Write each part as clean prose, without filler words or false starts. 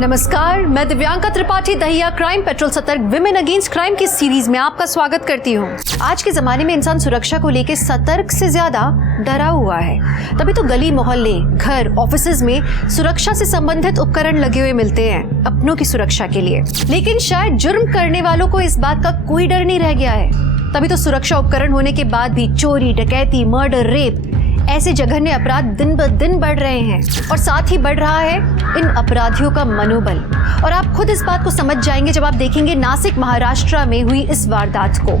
नमस्कार, मैं Divyanka Tripathi Dahiya crime petrol सतर्क विमेन अगेंस्ट क्राइम की सीरीज में आपका स्वागत करती हूँ। आज के जमाने में इंसान सुरक्षा को लेकर सतर्क से ज्यादा डरा हुआ है। तभी तो गली मोहल्ले, घर, ऑफिसेज में सुरक्षा से संबंधित उपकरण लगे हुए मिलते हैं अपनों की सुरक्षा के लिए। लेकिन शायद जुर्म करने वालों को इस बात का कोई डर नहीं रह गया है। तभी तो सुरक्षा उपकरण होने के बाद भी चोरी, डकैती, मर्डर, रेप ऐसे जघन्य अपराध दिन ब दिन बढ़ रहे हैं और साथ ही बढ़ रहा है इन अपराधियों का मनोबल। और आप खुद इस बात को समझ जाएंगे जब आप देखेंगे नासिक, महाराष्ट्र में हुई इस वारदात को।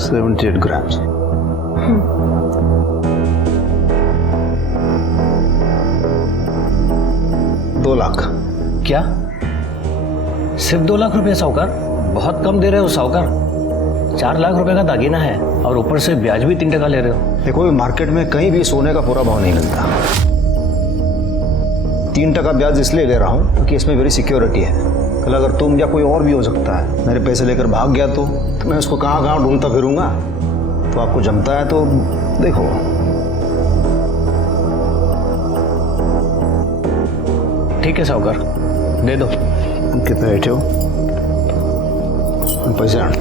$78 grams. 2 लाख। क्या? सिर्फ 2 लाख रुपए साहूकार? बहुत कम दे रहे हो साहूकार। 4 लाख रुपए का दागीना है और ऊपर से ब्याज भी 3% ले रहे हो। देखो, मार्केट में कहीं भी सोने का पूरा भाव नहीं मिलता। 3% ब्याज इसलिए ले रहा हूँ क्योंकि इसमें मेरी सिक्योरिटी है। कल अगर तुम या कोई और भी हो सकता है मेरे पैसे लेकर भाग गया तो मैं उसको कहाँ कहाँ ढूंढता फिरूंगा। तो आपको जमता है तो देखो। ठीक है साहूकार, दे दो। कितने बैठे हो? पैसे आन।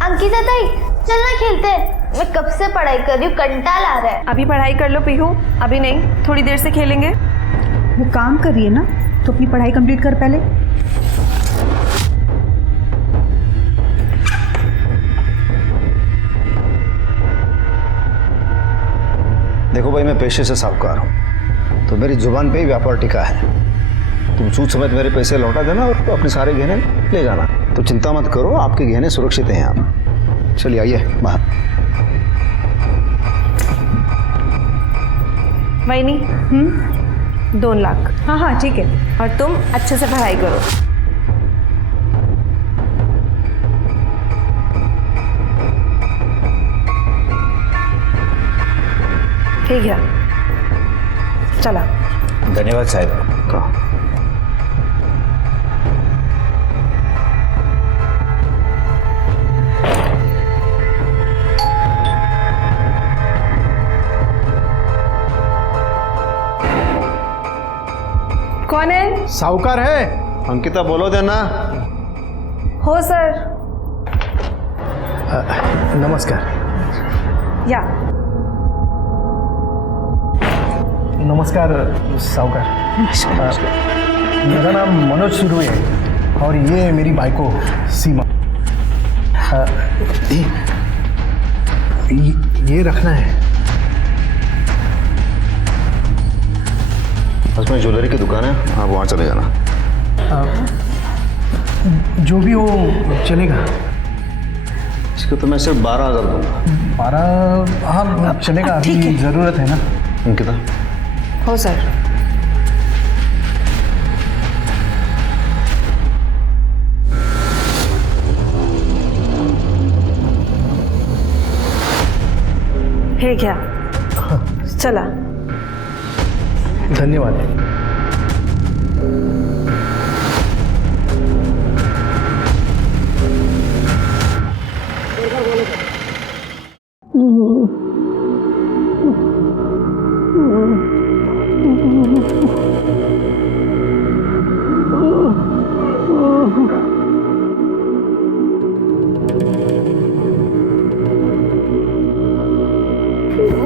अंकिता ताई, चलना खेलते हैं। मैं कब से पढ़ाई कर रही हूँ, कंटाल आ रहा है। अभी पढ़ाई कर लो पीहू, अभी नहीं, थोड़ी देर से खेलेंगे। वो काम कर रही है ना, तो अपनी पढ़ाई कंप्लीट कर पहले। देखो भाई, मैं पेशे से साहूकार हूँ तो मेरी जुबान पे ही व्यापार टिका है। तुम सूद समेत मेरे पैसे लौटा देना और अपने सारे गहने ले जाना। तो चिंता मत करो, आपके गहने सुरक्षित हैं यहाँ। चलिए आइए बाहर। वहीनी, 2 लाख। हाँ हाँ ठीक है। और तुम अच्छे से पढ़ाई करो। ठीक है, चला। धन्यवाद साहब। कौन है? साहूकार है। अंकिता बोलो देना। हो सर। नमस्कार। या नमस्कार साहूकार। मेरा नाम मनोज सुरुई है और ये मेरी बाइको सीमा। ये रखना है। बस में ज्वेलरी की दुकान है, आप वहाँ चले जाना। जो भी हो चलेगा। इसको तो मैं सिर्फ 12,000 दूंगा। 12? हाँ चलेगा, अभी ज़रूरत है ना। अंकिता। हो सर। है क्या? चला। धन्यवाद।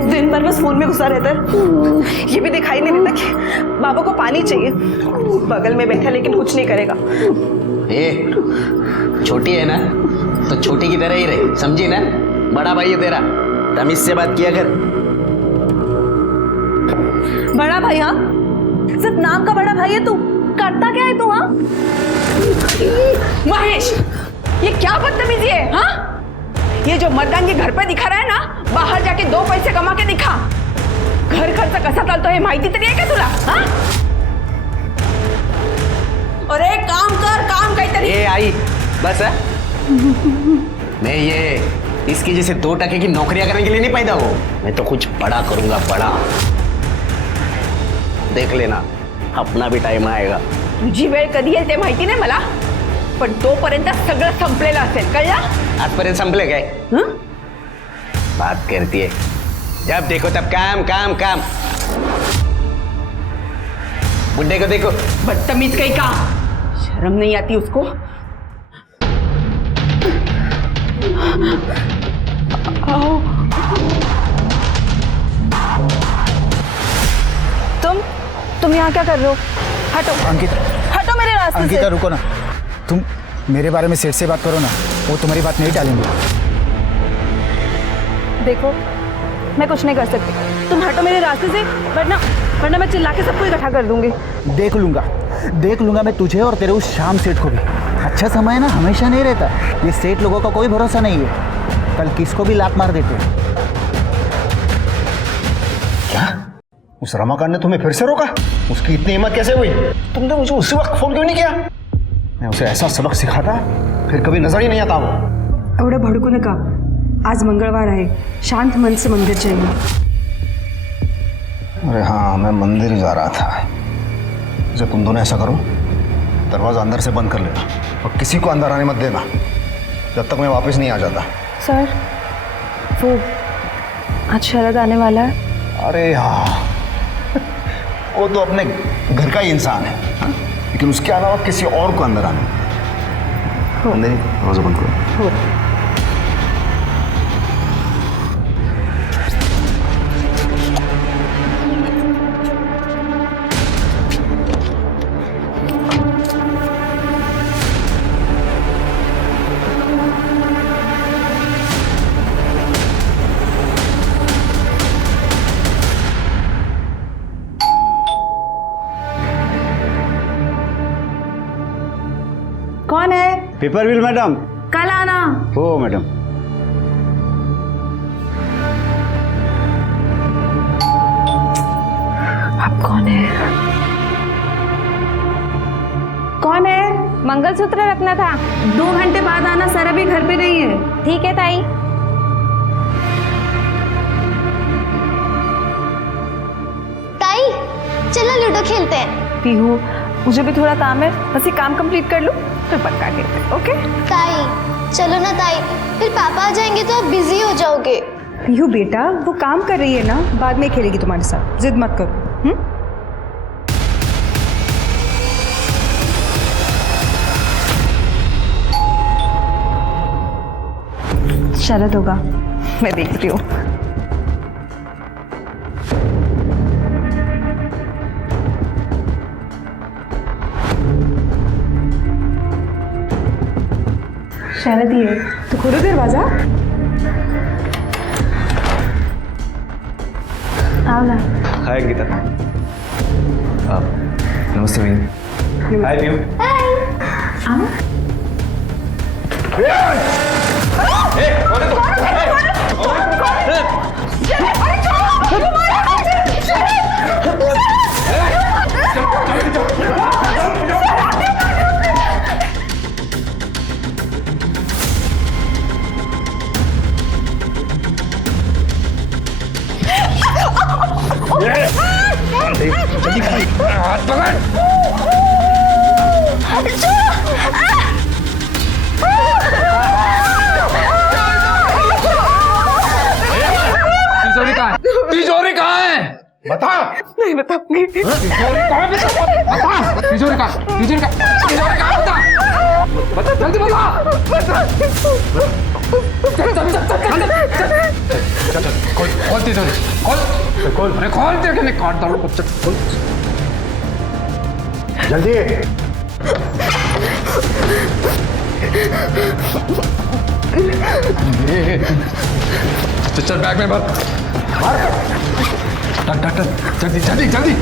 दिन भर बस फोन में घुसा रहता है। ये भी दिखाई नहीं देता कि बाबा को पानी चाहिए। बगल में बैठा लेकिन कुछ नहीं करेगा। छोटी है ना तो छोटी की तरह ही रहे, समझी ना? बड़ा भाई है तेरा, तमीज से बात किया कर। बड़ा भाई? हाँ, सिर्फ नाम का बड़ा भाई है तू, करता क्या है तू? हाँ, महेश, ये क्या बदतमीजी है? हाँ, ये जो मर्दांगी घर पे दिखा रहा है ना, बाहर जाके 2 पैसे कमा के दिखा. घर खर्च कसा चालतो हे माहिती तरी आहे का तुला? हाँ? अरे काम कर, काम काहीतरी. ए आई बस है? मैं ये इसकी जैसे 2% की नौकरियां करने के लिए नहीं पैदा हो. मैं तो कुछ बड़ा करूंगा, बड़ा. देख लेना, अपना भी टाइम आएगा. तुझी वेळ कधी येईल ते माहिती नाही मला, पण तोपर्यंत सगळं संपलेलं असेल, कळलं? आजपर्यंत संपले काय? हं? बात करती है, जब देखो तब काम काम काम. बुड्ढे को देखो. बदतमीज कहीं का, शर्म नहीं आती उसको? आओ. तुम यहाँ क्या कर रहे हो? हटो अंकिता, हटो मेरे रास्ते अंकिता से. रुको ना. तुम मेरे बारे में सेठ से बात करो ना, वो तुम्हारी बात नहीं टालेंगे. देखो, मैं कुछ नहीं कर सकती. तुम हटो मेरे रास्ते से, वरना मैं चिल्ला के सबको इकट्ठा कर दूंगी. देख लूंगा मैं तुझे और तेरे उस शाम सेठ को भी. अच्छा समय ना हमेशा नहीं रहता. ये सेठ लोगों का कोई भरोसा नहीं है, कल किसको भी लात मार देते. क्या उस रमाकांत ने तुम्हें फिर से रोका? उसकी इतनी हिम्मत कैसे हुई? तुमने मुझे उसी वक्त फोन क्यों नहीं किया? मैं उसे ऐसा सबक सिखाता फिर कभी नजर ही नहीं आता वो. एवढं भडकू नका. आज मंगळवार आहे, शांत मन से मंदिर जाइए. अरे हाँ, मैं मंदिर ही जा रहा था. जब तुम दोनों ऐसा करो, दरवाजा अंदर से बंद कर लेना और किसी को अंदर आने मत देना जब तक मैं वापस नहीं आ जाता. सर, वो आज शरद आने वाला है. अरे हाँ, वो तो अपने घर का ही इंसान है, हाँ? लेकिन उसके अलावा किसी और को अंदर आने नहीं. दरवाजा बंद करो. कौन है? Paper bill madam. कल आना. हो मैडम. आप कौन है? कौन है? मंगलसूत्र रखना था. 2 घंटे बाद आना. सर अभी घर पे नहीं है. ठीक है ताई. ताई, चलो लूडो खेलते हैं. पीहू, मुझे भी थोड़ा काम है, बस ये काम कंप्लीट कर लूं फिर पक्का खेलते हैं. ओके? ताई, चलो ना ताई, फिर पापा आ जाएंगे तो आप बिजी हो जाओगे. पीहू बेटा, वो काम कर रही है ना, बाद में खेलेगी तुम्हारे साथ. जिद मत करो. शरद होगा, मैं देखती हूँ. शरद ही है तो खोलो दरवाजा. आओ ना. हाय अंकिता. नमस्ते भैया. हाय पीयू. आओ. हाथ पकड़. तिजोरी कहाँ है? बता. नहीं बताऊंगी. तिजोरी कहाँ है? बता. तिजोरी कहाँ? तिजोरी कहाँ? बता. जल्दी बता. चल खोल तिजोरी. खोल. अरे खोल दे के काट डालो. खोल जल्दी. चल बैग में भर. जल्दी जल्दी जल्दी.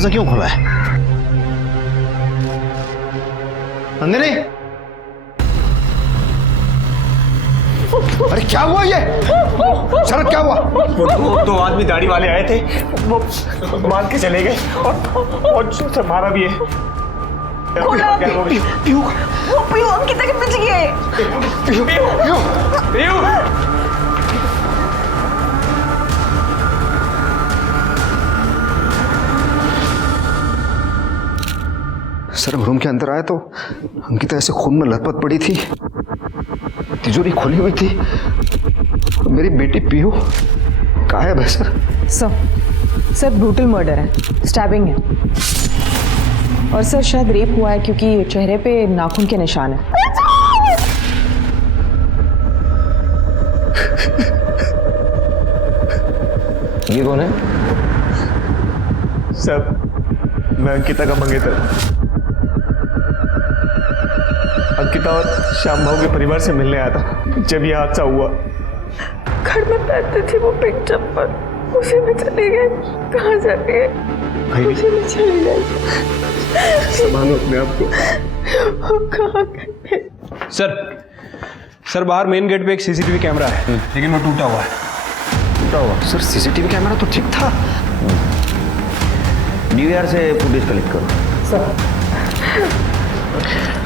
दरवाजा क्यों खोला है? नंदिनी, अरे क्या हुआ ये? शरद क्या हुआ? वो दो आदमी दाढ़ी वाले आए थे, वो मार के चले गए और से मारा भी है। पीयू अंकिता के पीछे गए। सर रूम के अंदर आया तो अंकिता ऐसे खून में लथपथ पड़ी थी, तिजोरी खुली हुई थी। मेरी बेटी पीयू गायब है सर। सर ब्रूटल मर्डर है, स्टैबिंग है और सर शायद रेप हुआ है क्योंकि चेहरे पे नाखून के निशान है। ये कौन है? सब मैं अंकिता का मंगेतर। अंकिता और श्याम भाव के परिवार से मिलने आया था जब यह हादसा हुआ। घर में पहनते थे वो पिंक चप्पल, उसी में चले गए। कहाँ चले गए? उसी में चले गए। संभालो अपने आप को। कहाँ गए? सर बाहर मेन गेट पे एक सीसीटीवी कैमरा है, लेकिन वो टूटा हुआ है। टूटा हुआ? सर सीसीटीवी कैमरा तो ठीक था। DVR से फुटेज कलेक्ट करो।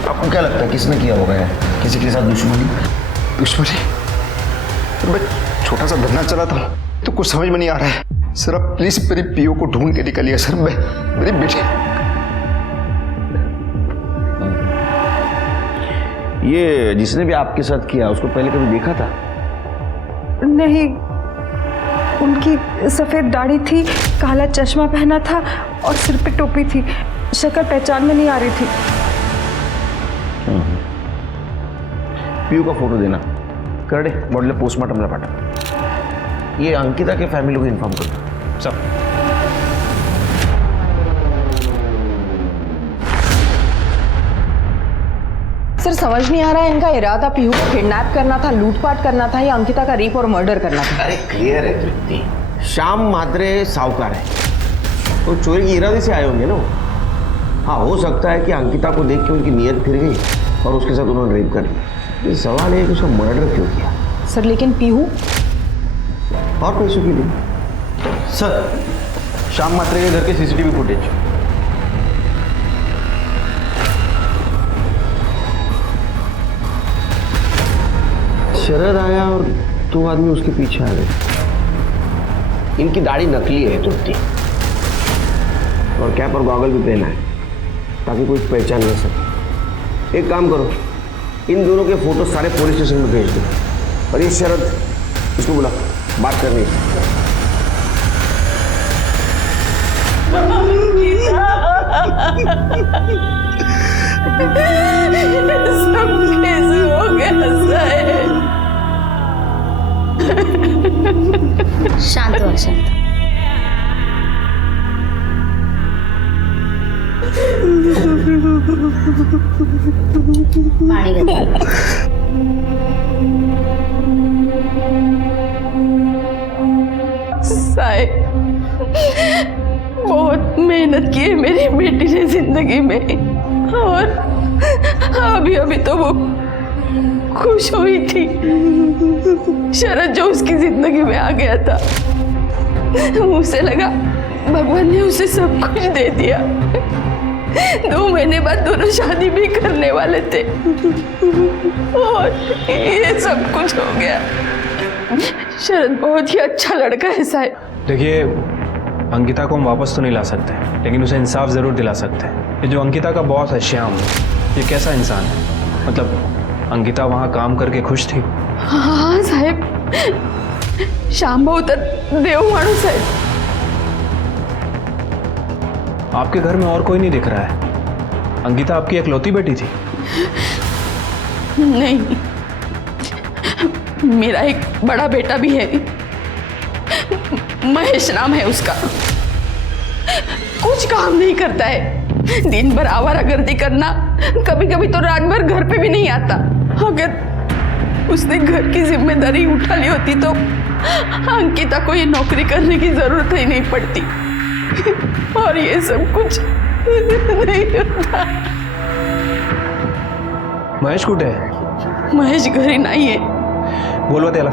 आपको क्या लगता है किसने किया होगा? किसी के साथ दुश्मनी? दुश्मनी? मैं छोटा सा धरना चला था तो कुछ समझ में नहीं आ रहा है सर। आप प्लीज मेरी पीओ को ढूंढ के निकलिए सर। मैं मेरी बेटी। ये जिसने भी आपके साथ किया उसको पहले कभी देखा था? नहीं, उनकी सफ़ेद दाढ़ी थी, काला चश्मा पहना था और सिर पे टोपी थी। शक्ल पहचान में नहीं आ रही थी। पीयू का फोटो देना, कर दे बॉडीला पोस्टमार्टमला पाठव। ये अंकिता के फैमिली को इन्फॉर्म कर दो सब। सर समझ नहीं आ रहा है इनका इरादा पीहू को किडनैप करना था, लूटपाट करना था या अंकिता का रेप और मर्डर करना था। अरे क्लियर है तृप्ति, श्याम म्हात्रे साहूकार है तो चोरी के इरादे से आए होंगे ना। हाँ, हो सकता है कि अंकिता को देख के उनकी नीयत फिर गई और उसके साथ उन्होंने रेप कर दिया। ये सवाल है कि उसका मर्डर क्यों किया? सर लेकिन पीहू और पैसों के लिए। सर श्याम म्हात्रे के घर के सीसीटीवी फुटेज। शरद आया और दो आदमी उसके पीछे आ गए। इनकी दाढ़ी नकली है तृप्ति, और कैप और गॉगल भी पहना है ताकि कोई पहचान न सके। एक काम करो, इन दोनों के फोटो सारे पुलिस स्टेशन में भेज दो और ये शरद इसको बुला, बात करनी है। सब कैसे हो गया? शांत हो, शांत। पानी साहिब, बहुत मेहनत की है मेरी बेटी ने जिंदगी में, और अभी अभी तो वो खुश हुई थी। शरद जो उसकी जिंदगी में आ गया था, उसे लगा भगवान ने उसे सब कुछ दे दिया। 2 महीने बाद दोनों शादी भी करने वाले थे और ये सब कुछ हो गया। शरद बहुत ही अच्छा लड़का है साहिब। देखिए, अंकिता को हम वापस तो नहीं ला सकते, लेकिन उसे इंसाफ जरूर दिला सकते हैं। ये जो अंकिता का बॉस है श्याम, ये कैसा इंसान है? मतलब अंकिता वहाँ काम करके खुश थी? हाँ साहेब, श्याम भाऊ तर देव माणूस है। आपके घर में और कोई नहीं दिख रहा है। अंकिता आपकी इकलौती बेटी थी? नहीं, मेरा एक बड़ा बेटा भी है, महेश नाम है उसका। कुछ काम नहीं करता है, दिन भर आवारागर्दी करना, कभी कभी तो रात भर घर पे भी नहीं आता। अगर उसने घर की जिम्मेदारी उठा ली होती तो अंकिता को ये नौकरी करने की जरूरत ही नहीं पड़ती। और ये सब कुछ नहीं होता। महेश कुठे आहे? महेश घरी नाहीये. बोलवा त्याला.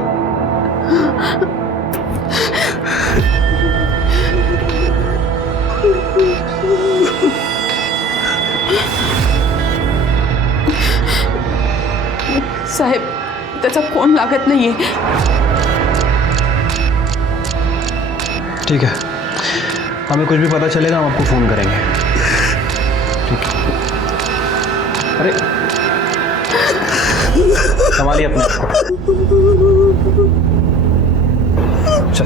साहेब, त्याचा फोन लागत नाहीये. ठीक है, हमें कुछ भी पता चलेगा हम आपको फ़ोन करेंगे. ठीक है. अरे संभालिए अपने आप को. चल.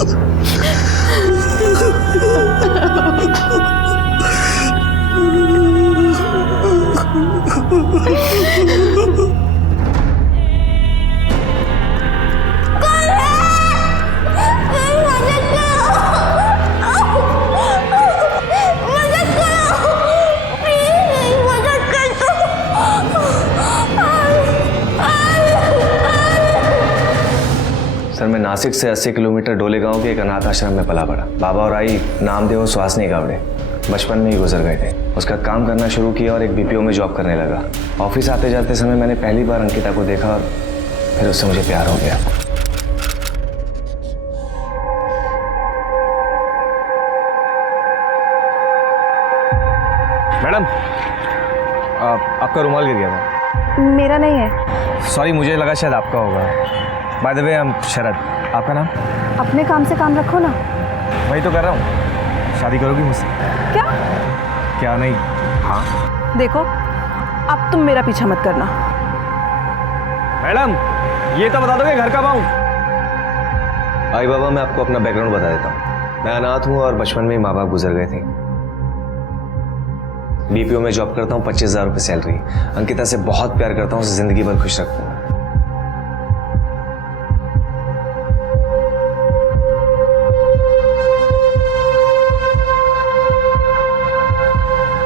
सर, मैं नासिक से 80 किलोमीटर डोले गांव के एक अनाथ आश्रम में पला पड़ा. बाबा और आई नामदेव और सुहासनी गावड़े बचपन में ही गुजर गए थे. उसका काम करना शुरू किया और एक बीपीओ में जॉब करने लगा. ऑफिस आते जाते समय मैंने पहली बार अंकिता को देखा और फिर उससे मुझे प्यार हो गया. मैडम, आपका रुमाल गिर गया था. मेरा नहीं है. सॉरी, मुझे लगा शायद आपका होगा. By the way, I am Sharad. आपका नाम? अपने काम से काम रखो ना. वही तो कर रहा हूँ. शादी करोगी मुझसे? क्या? क्या नहीं? हाँ. देखो, अब तुम मेरा पीछा मत करना. मैडम, ये तो बता दो कि घर कब आऊँ? आई बाबा, मैं आपको अपना बैकग्राउंड बता देता हूँ. मैं अनाथ हूँ और बचपन में ही माँ बाप गुजर गए थे. बीपीओ में जॉब करता हूँ, 25,000 रुपये सैलरी. अंकिता से बहुत प्यार करता हूँ, उसे जिंदगी भर खुश रखूँगा.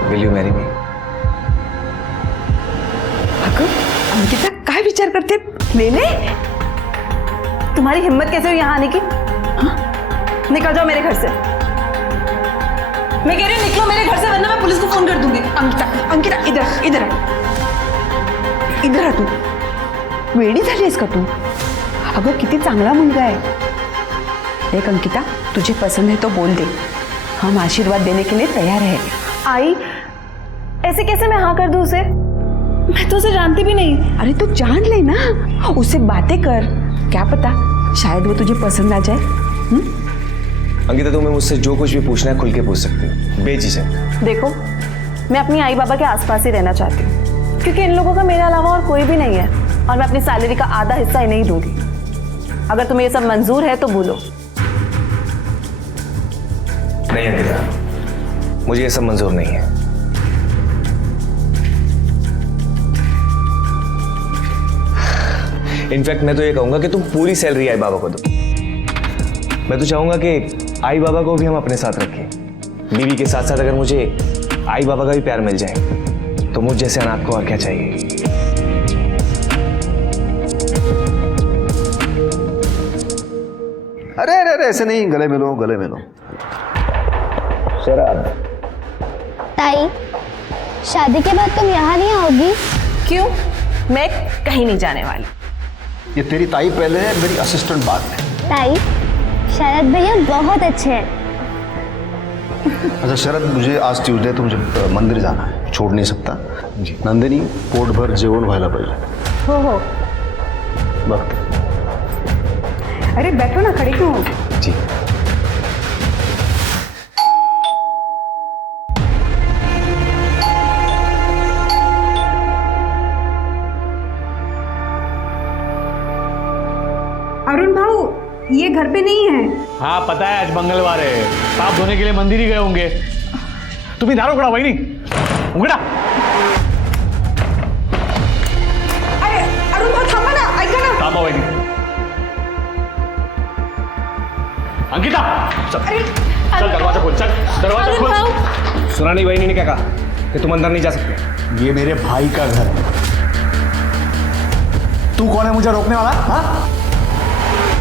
Will you marry me? Ankita, काय विचार करते? ले ले. तुम्हारी हिम्मत कैसे हुई यहाँ आने की? हाँ? निकल जाओ मेरे घर से. मैं कह रही हूँ निकलो मेरे घर से, वरना मैं पुलिस को फोन कर दूंगी. अंकिता, अंकिता, इधर इधर इधर आ. तू वेडी झालीस का तू? अगं किती चांगला मुलगा आहे. देख अंकिता, तुझे पसंद है तो बोल दे. हम आशीर्वाद देने के लिए तैयार है. आई, ऐसे कैसे मैं हाँ कर दूं उसे? मैं तो उसे जानती भी नहीं. अरे तू जान ले ना, उससे बातें कर. क्या पता शायद वो तुझे पसंद आ जाए. अंकिता, तुम्हें मुझसे जो कुछ भी पूछना है खुल के पूछ सकती हो, बेझिझक. देखो, मैं अपनी आई बाबा के आसपास ही रहना चाहती हूँ, क्योंकि इन लोगों का मेरे अलावा और कोई भी नहीं है, और मैं अपनी सैलरी का आधा हिस्सा इन्हें ही दूंगी. अगर तुम्हें ये सब मंजूर है तो बोलो. नहीं अंकिता, मुझे ये सब मंजूर नहीं है. इनफैक्ट मैं तो ये कहूंगा कि तुम पूरी सैलरी आई बाबा को दो. मैं तो चाहूंगा कि आई बाबा को भी हम अपने साथ रखें. बीवी के साथ साथ अगर मुझे आई बाबा का भी प्यार मिल जाए तो मुझ जैसे अनाथ को और क्या चाहिए. अरे अरे अरे, ऐसे नहीं. गले मिलो, गले मिलो. शराब. ताई, शादी के बाद तुम यहाँ नहीं आओगी? क्यों? मैं कहीं नहीं जाने वाली. ये तेरी ताई पहले है, मेरी असिस्टेंट बाद में. ताई, शरद भैया बहुत अच्छे हैं. अच्छा शरद, मुझे आज ट्यूसडे तो मुझे मंदिर जाना है, छोड़ नहीं सकता. जी. नंदिनी, पोटभर जेवण व्हायला पाहिजे. हो. वक्त. अरे बैठो ना, खड़ी क्यों? जी. अरुण भाऊ, ये घर पे नहीं है. हाँ पता है, आज मंगलवार है, पाप धोने के लिए मंदिर ही गए होंगे. तुम्ही दार उघडा वहिनी, उघडा. अरे अरुण भाऊ थांबा ना, ऐका ना. थांबा वहिनी. अंकिता, चल चल दरवाजा खोल. चल दरवाजा खोल. सुना नहीं बहनी ने क्या कहा कि तुम अंदर नहीं जा सकते? ये मेरे भाई का घर है. तू कौन है मुझे रोकने वाला? हाँ,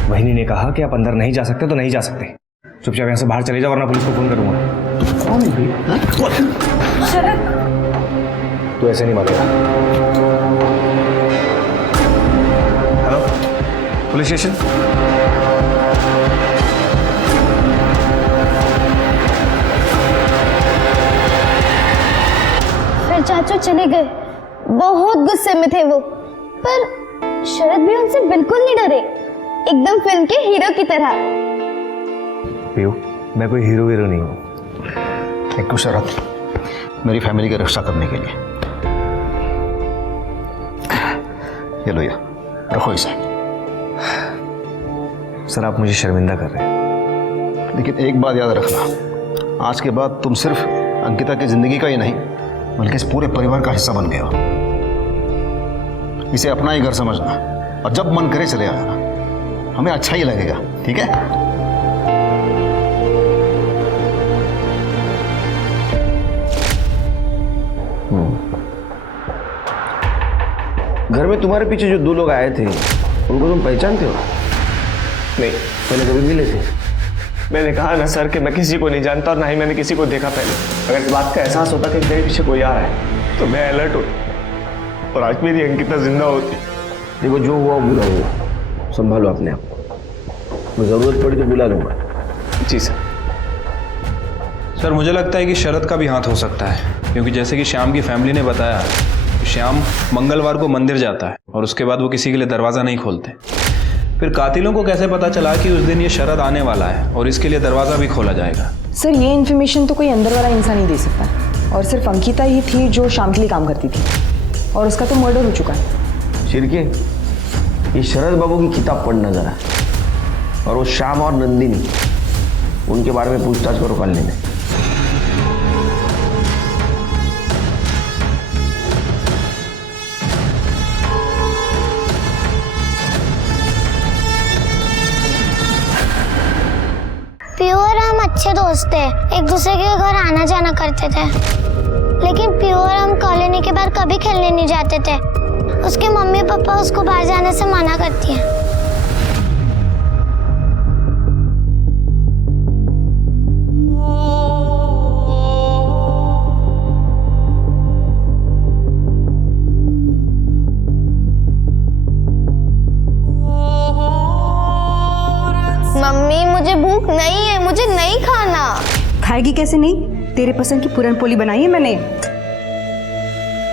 बहनी ने कहा कि आप अंदर नहीं जा सकते तो नहीं जा सकते. चुपचाप यहाँ से बाहर चले जाओ वरना पुलिस को फोन करूंगा। कौन है भैया? तू ऐसे नहीं मानेगा। Hello, police station. फिर चाचू चले गए। बहुत गुस्से में थे वो, पर शरद भी उनसे बिल्कुल नहीं डरे, एकदम फिल्म के हीरो की तरह। पीयू, मैं कोई हीरो नहीं हूँ। एक शरद मेरी फैमिली की रक्षा करने के लिए। ये लो, ये रखो इसे। सर आप मुझे शर्मिंदा कर रहे हैं। लेकिन एक बात याद रखना, आज के बाद तुम सिर्फ अंकिता की जिंदगी का ही नहीं बल्कि इस पूरे परिवार का हिस्सा बन गए हो। इसे अपना ही घर समझना और जब मन करे चले आना, हमें अच्छा ही लगेगा, ठीक है? घर में तुम्हारे पीछे जो 2 लोग आए थे उनको तुम पहचानते हो? नहीं, पहले कभी मिले थे? मैंने कहा ना सर कि मैं किसी को नहीं जानता और ना ही मैंने किसी को देखा पहले। अगर इस बात का एहसास होता कि मेरे पीछे कोई आ रहा है तो मैं अलर्ट होता और आज मेरी अंकिता जिंदा होती। देखो, जो हुआ बुरा हुआ, संभालो अपने आप को। जरूरत पड़ी तो बुला लूंगा। जी सर। सर मुझे लगता है कि शरद का भी हाथ हो सकता है, क्योंकि जैसे कि श्याम की फैमिली ने बताया, श्याम मंगलवार को मंदिर जाता है और उसके बाद वो किसी के लिए दरवाज़ा नहीं खोलते। फिर कातिलों को कैसे पता चला कि उस दिन ये शरद आने वाला है और इसके लिए दरवाज़ा भी खोला जाएगा? सर ये इन्फॉर्मेशन तो कोई अंदर वाला इंसान ही दे सकता, और सिर्फ अंकिता ही थी जो शाम के लिए काम करती थी, और उसका तो मर्डर हो चुका है। शिरके, ये शरद बाबू की किताब पढ़ना जरा, और वो श्याम और नंदिनी, उनके बारे में पूछताछ करो कॉलेज में। पियो और हम अच्छे दोस्त थे, एक दूसरे के घर आना जाना करते थे। लेकिन पियो और हम कॉलोनी के बाहर कभी खेलने नहीं जाते थे। उसके मम्मी पापा उसको बाहर जाने से मना करती हैं। मम्मी मुझे भूख नहीं है, मुझे नहीं खाना। खाएगी कैसे नहीं? तेरे पसंद की पूरन पोली बनाई है मैंने।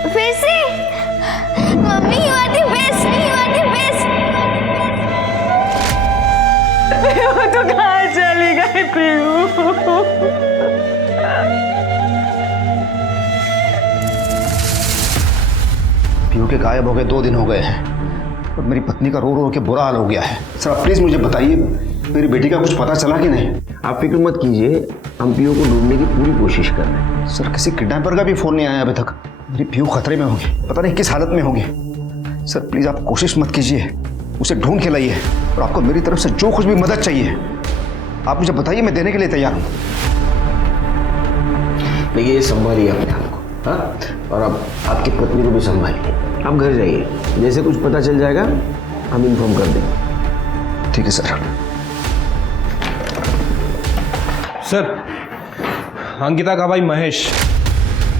फिर से? Mummy you are the best, you are the best. तो कहाँ चली गई पीयू? पीयू के गायब हो गए 2 दिन हो गए हैं और मेरी पत्नी का रो रो के बुरा हाल हो गया है। सर आप प्लीज मुझे बताइए, मेरी बेटी का कुछ पता चला कि नहीं? आप फिक्र मत कीजिए, हम पीयू को ढूंढने की पूरी कोशिश कर रहे हैं। सर किसी किडनैपर का भी फोन नहीं आया अभी तक। मेरी पीयू खतरे में होगी, पता नहीं किस हालत में होगी। सर प्लीज आप कोशिश मत कीजिए, उसे ढूंढ के लाइए, और आपको मेरी तरफ से जो कुछ भी मदद चाहिए आप मुझे बताइए, मैं देने के लिए तैयार हूँ। देखिए, संभालिए अपने आप को, हाँ? और अब आपकी पत्नी को भी संभालिए। आप घर जाइए, जैसे कुछ पता चल जाएगा हम इन्फॉर्म कर देंगे। ठीक है सर। सर अंकिता का भाई महेश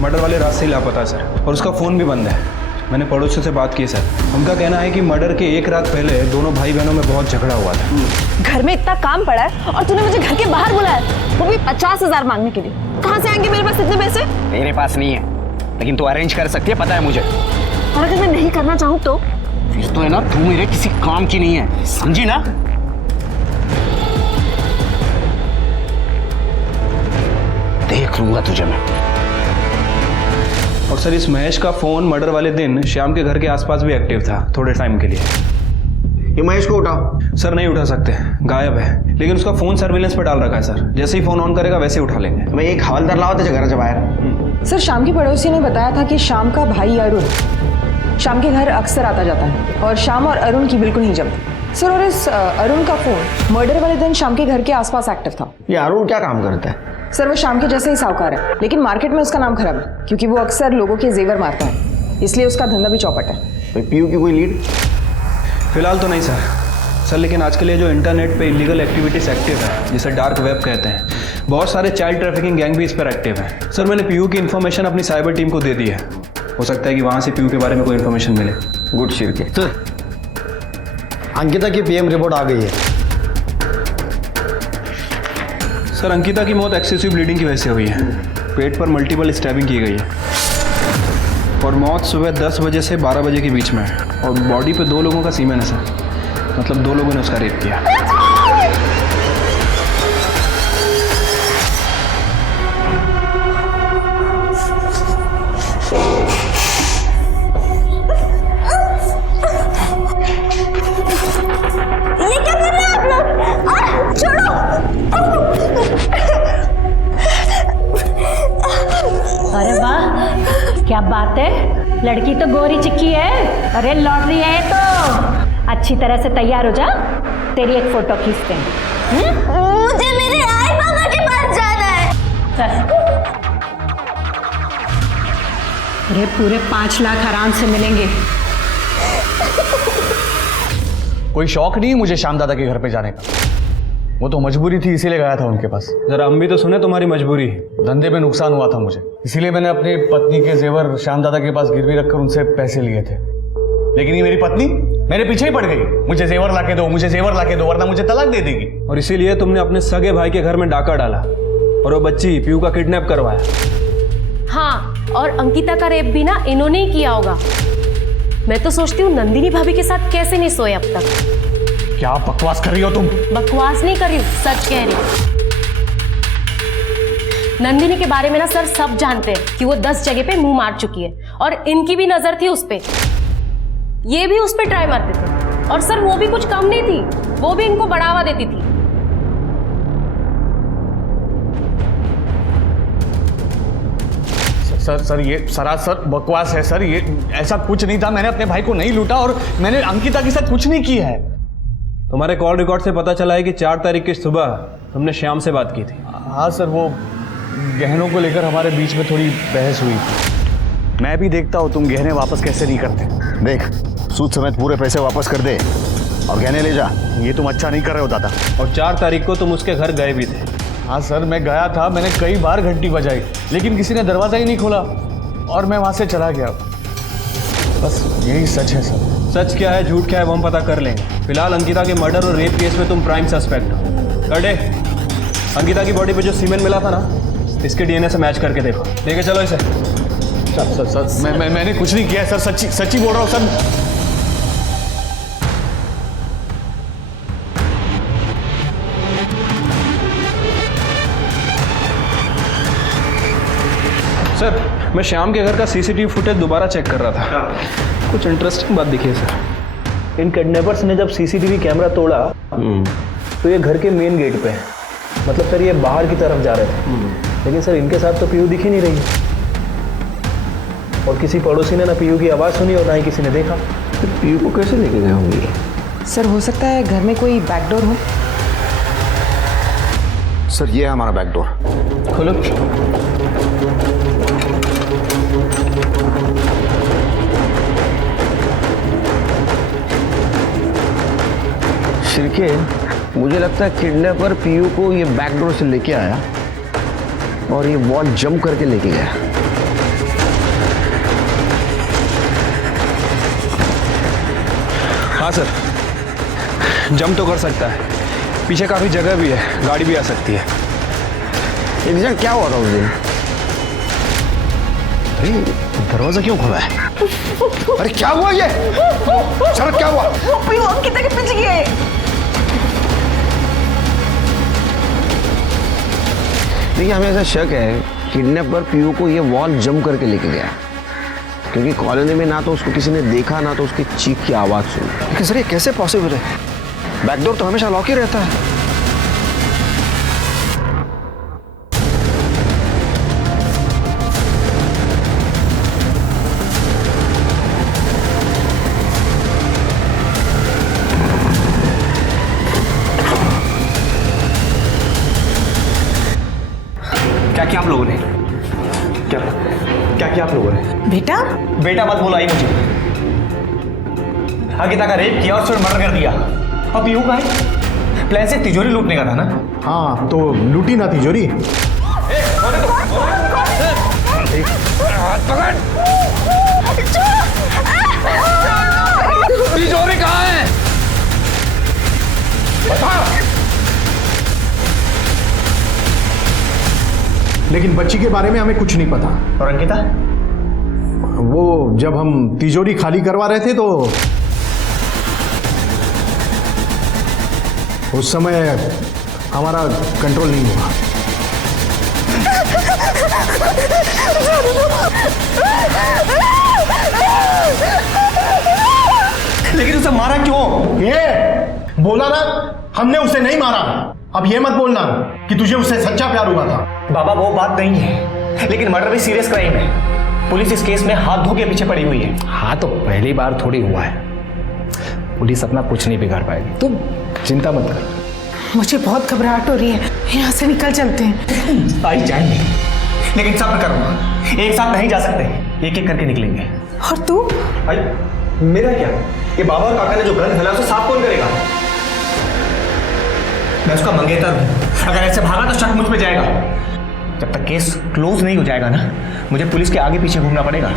मर्डर वाले रात से ही लापता है सर, और उसका फ़ोन भी बंद है। मैंने पड़ोसियों से बात की सर, उनका कहना है कि मर्डर के 1 रात पहले दोनों भाई बहनों में बहुत झगड़ा हुआ था। घर में इतना काम पड़ा है और तूने मुझे घर के बाहर बुलाया, वो भी 50,000 मांगने के लिए। कहाँ से आएंगे मेरे पास इतने पैसे? तेरे पास नहीं है, लेकिन तू अरेंज कर सकती है, पता है मुझे। और अगर मैं नहीं करना चाहूँ तो? फिर तो है ना, तू मेरे किसी काम की नहीं है, समझी ना? देख लूंगा तुझे मैं। और सर इस महेश का फ़ोन मर्डर वाले दिन श्याम के घर के आसपास भी एक्टिव था थोड़े टाइम के लिए। ये महेश को उठाओ। सर नहीं उठा सकते, गायब है, लेकिन उसका फ़ोन सर्विलेंस पर डाल रखा है सर। जैसे ही फ़ोन ऑन करेगा वैसे ही उठा लेंगे। मैं एक हवलदार लाओ तो घर से बाहर। सर शाम की पड़ोसी ने बताया था कि शाम का भाई अरुण शाम के घर अक्सर आता जाता है, और शाम और अरुण की बिल्कुल नहीं जमती। सर और इस अरुण का फ़ोन मर्डर वाले दिन शाम के घर के आसपास एक्टिव था। ये अरुण क्या काम करता है? सर वो शाम के जैसे ही साहूकार है, लेकिन मार्केट में उसका नाम खराब है क्योंकि वो अक्सर लोगों के जेवर मारता है, इसलिए उसका धंधा भी चौपट है। पीयू की कोई लीड? फिलहाल तो नहीं सर, सर लेकिन आजकल ये जो इंटरनेट पे इलीगल एक्टिविटीज़ एक्टिव है, जिसे डार्क वेब कहते हैं, बहुत सारे चाइल्ड ट्रैफिकिंग गैंग भी इस पर एक्टिव हैं। सर मैंने पीयू की इन्फॉर्मेशन अपनी साइबर टीम को दे दी है, हो सकता है कि वहाँ से पीयू के बारे में कोई इन्फॉर्मेशन मिले। गुड शिरके। सर अंकिता की पीएम रिपोर्ट आ गई है। सर अंकिता की मौत एक्सेसिव ब्लीडिंग की वजह से हुई है, पेट पर मल्टीपल स्टैबिंग की गई है और मौत सुबह 10 बजे से 12 बजे के बीच में है और बॉडी पे 2 लोगों का सीमेन है सर, मतलब 2 लोगों ने उसका रेप किया। ये क्या कर रहे हैं आप लोग? छोड़ो। अरे वाह, क्या बात है, लड़की तो गोरी चिक्की है। अरे लॉटरी है तो अच्छी तरह से तैयार हो जा, तेरी एक फोटो खींचते हैं। मुझे मेरे आई बाबा के पास जाना है। चल। अरे पूरे 5 लाख आराम से मिलेंगे। कोई शौक नहीं है मुझे श्याम दादा के घर पे जाने का, वो तो मजबूरी थी इसीलिए गया था उनके पास। जरा हम भी तो सुने तुम्हारी मजबूरी। धंधे में नुकसान हुआ था मुझे, इसीलिए मैंने अपनी पत्नी के जेवर श्याम दादा के पास गिरवी रखकर उनसे पैसे लिए थे। लेकिन ये मेरी पत्नी मेरे पीछे ही पड़ गई, मुझे जेवर लाके दो, मुझे जेवर लाके दो, वरना मुझे तलाक दे देगी। और इसीलिए तुमने अपने सगे भाई के घर में डाका डाला और वो बच्ची पीयू का किडनैप करवाया। हाँ, और अंकिता का रेप भी ना इन्होंने ही किया होगा। मैं तो सोचती हूँ नंदिनी भाभी के साथ कैसे नहीं सोए अब तक। क्या बकवास कर रही हो तुम? बकवास नहीं कर रही हूँ, सच कह रही हूँ। नंदिनी के बारे में ना सर सब जानते हैं कि वो 10 जगह पे मुंह मार चुकी है और इनकी भी नजर थी उस पे। ये भी उस पे ट्राई मारते थे और सर वो भी कुछ कम नहीं थी, वो भी इनको बढ़ावा देती थी। सर ये सरासर बकवास है सर, ये ऐसा कुछ नहीं था। मैंने अपने भाई को नहीं लूटा और मैंने अंकिता के साथ कुछ नहीं किया है। तुम्हारे कॉल रिकॉर्ड से पता चला है कि 4 तारीख की सुबह तुमने श्याम से बात की थी। हाँ सर, वो गहनों को लेकर हमारे बीच में थोड़ी बहस हुई थी। मैं भी देखता हूँ तुम गहने वापस कैसे नहीं करते। देख सूद समेत पूरे पैसे वापस कर दे और गहने ले जा। ये तुम अच्छा नहीं कर रहे हो दादा। और 4 तारीख को तुम उसके घर गए भी थे। हाँ सर, मैं गया था, मैंने कई बार घंटी बजाई लेकिन किसी ने दरवाज़ा ही नहीं खोला और मैं वहाँ से चला गया। बस यही सच है सर। सच क्या है झूठ क्या है वो हम पता कर लेंगे। फिलहाल अंकिता के मर्डर और रेप केस में तुम प्राइम सस्पेक्ट हो। करडे, अंकिता की बॉडी पे जो सीमेन मिला था ना, इसके डीएनए से मैच करके देखो। लेके चलो इसे। सर मैंने कुछ नहीं किया सर, सच्ची बोल रहा हूँ सर। सर मैं श्याम के घर का सीसीटीवी फुटेज दोबारा चेक कर रहा था, कुछ इंटरेस्टिंग बात दिखी है सर। इन किडनैपर्स ने जब सीसीटीवी कैमरा तोड़ा तो ये घर के मेन गेट पे है, मतलब सर ये बाहर की तरफ जा रहे थे। लेकिन सर इनके साथ तो पीयू दिख ही नहीं रही और किसी पड़ोसी ने ना पीयू की आवाज़ सुनी और ना ही किसी ने देखा। तो पीयू को कैसे लेके गए होंगे? सर हो सकता है घर में कोई बैकडोर हो। सर ये है हमारा बैकडोर। खोलो। शिरके, मुझे लगता है किडनैपर पीयू को ये बैकडोर से लेके आया और ये वॉल जंप करके लेके गया। हाँ सर, जंप तो कर सकता है, पीछे काफ़ी जगह भी है, गाड़ी भी आ सकती है। एग्जैक्ट क्या हुआ था उस दिन? अरे दरवाजा क्यों खुला है? अरे क्या हुआ ये? शरद क्या हुआ? पीयू अंकिता के पीछे गए। देखिए हमें ऐसा शक है किडनैपर पीयू को ये वॉल जंप करके लेके गया, क्योंकि कॉलोनी में ना तो उसको किसी ने देखा ना तो उसकी चीख की आवाज़ सुनी। लेकिन सर ये कैसे पॉसिबल है? बैकडोर तो हमेशा लॉक ही रहता है। क्या किया आप लोगों ने? क्या किया आप लोगों ने? बेटा बेटा मत बोला ही मुझे। अंकिता का रेप किया और उसने मर्डर कर दिया अब पीहू का है? प्लान से तिजोरी लूटने का था ना? हाँ तो लूटी ना तिजोरी। तिजोरी कहाँ है? बता। लेकिन बच्ची के बारे में हमें कुछ नहीं पता। और अंकिता? वो जब हम तिजोरी खाली करवा रहे थे तो उस समय हमारा कंट्रोल नहीं हुआ। लेकिन उसे मारा क्यों? ये बोला ना, हमने उसे नहीं मारा। अब ये मत बोलना कि तुझे उससे सच्चा प्यार हुआ था। बाबा वो बात नहीं है, लेकिन मर्डर भी सीरियस क्राइम है। पुलिस इस केस में हाथ धो के पीछे पड़ी हुई है। हाँ तो पहली बार थोड़ी हुआ है, पुलिस अपना कुछ नहीं बिगाड़ पाएगी, तुम चिंता मत कर। मुझे बहुत घबराहट हो रही है, यहाँ से निकल चलते हैं। आई जाएंगे, लेकिन सब करूंगा। एक साथ नहीं जा सकते, एक एक करके निकलेंगे। और तू? भाई मेरा क्या? ये बाबा और काका ने जो गंद फैला उसे साफ कौन करेगा? मैं उसका मंगेतर हूं। अगर ऐसे भागा तो शक मुझ पे जाएगा। जब तक केस क्लोज नहीं हो जाएगा ना, मुझे पुलिस के आगे पीछे घूमना पड़ेगा।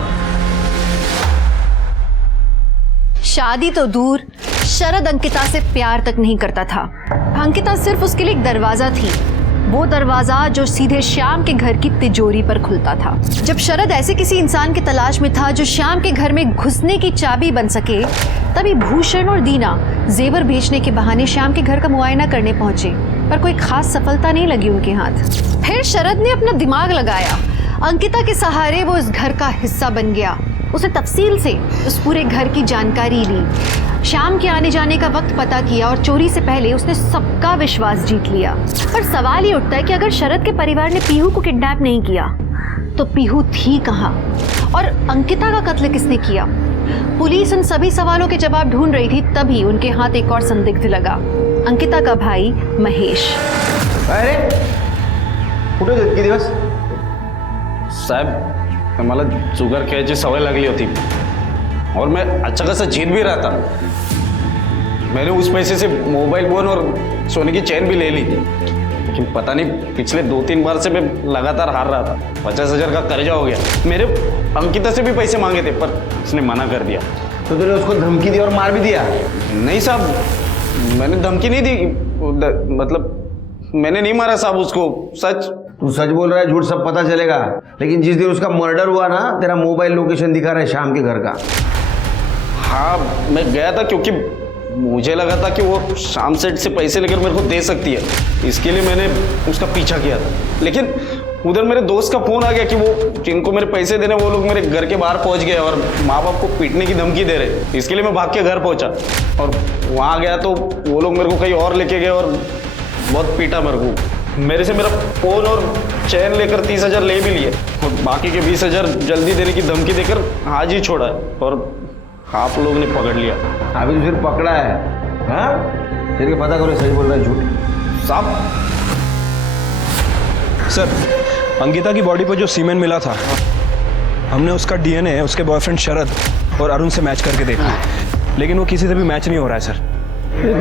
शादी तो दूर, शरद अंकिता से प्यार तक नहीं करता था। अंकिता सिर्फ उसके लिए एक दरवाजा थी, वो दरवाजा जो सीधे श्याम के घर की तिजोरी पर खुलता था। जब शरद ऐसे किसी इंसान की तलाश में था जो श्याम के घर में घुसने की चाबी बन सके, तभी भूषण और दीना जेवर बेचने के बहाने श्याम के घर का मुआयना करने पहुंचे, पर कोई खास सफलता नहीं लगी उनके हाथ। फिर शरद ने अपना दिमाग लगाया। अंकिता के सहारे वो इस घर का हिस्सा बन गया। उसने तफसील से उस पूरे घर की जानकारी ली, श्याम के आने जाने का वक्त पता किया और चोरी से पहले उसने सबका विश्वास जीत लिया। पर सवाल ये उठता है कि अगर शरद के परिवार ने पीहू को किडनैप नहीं किया तो पीहू थी कहाँ और अंकिता का कत्ल किसने किया? पुलिस उन सभी सवालों के जवाब ढूंढ रही थी, तभी उनके हाथ एक और संदिग्ध लगा, अंकिता का भाई महेश। अरे कुठे होते किती दिवस? साहब मला शुगर खेळायची सवय लागली होती और मैं अचानक से जीत भी रहा था। मैंने उस पैसे से मोबाइल फोन और सोने की चैन भी ले ली, लेकिन पता नहीं पिछले 2-3 बार से मैं लगातार हार रहा था। 50,000 का कर्जा हो गया। मेरे अंकिता से भी पैसे मांगे थे पर उसने मना कर दिया। तो तूने उसको धमकी दी और मार भी दिया? नहीं साहब, मैंने धमकी नहीं दी, मतलब मैंने नहीं मारा साहब उसको। सच। तू सच बोल रहा है, झूठ सब पता चलेगा। लेकिन जिस दिन उसका मर्डर हुआ ना, तेरा मोबाइल लोकेशन दिखा रहा है श्याम के घर का। हाँ मैं गया था क्योंकि मुझे लगा था कि वो शाम सेठ से पैसे लेकर मेरे को दे सकती है, इसके लिए मैंने उसका पीछा किया था। लेकिन उधर मेरे दोस्त का फोन आ गया कि वो जिनको मेरे पैसे देने वो लोग मेरे घर के बाहर पहुंच गए और माँ बाप को पीटने की धमकी दे रहे। इसके लिए मैं भाग के घर पहुंचा और वहाँ गया तो वो लोग मेरे को कहीं और लेके गए और बहुत पीटा मेरे को। मेरे से मेरा फोन और चैन लेकर 30,000 ले भी लिए और बाकी के 20,000 जल्दी देने की धमकी देकर आज ही छोड़ा है और आप लोग ने पकड़ लिया। अभी तो फिर पकड़ा है? हाँ फिर पता करो सही बोल रहा है झूठ। साहब सर, अंकिता की बॉडी पर जो सीमेन मिला था, हमने उसका डीएनए उसके बॉयफ्रेंड शरद और अरुण से मैच करके देखा, लेकिन वो किसी से भी मैच नहीं हो रहा है सर।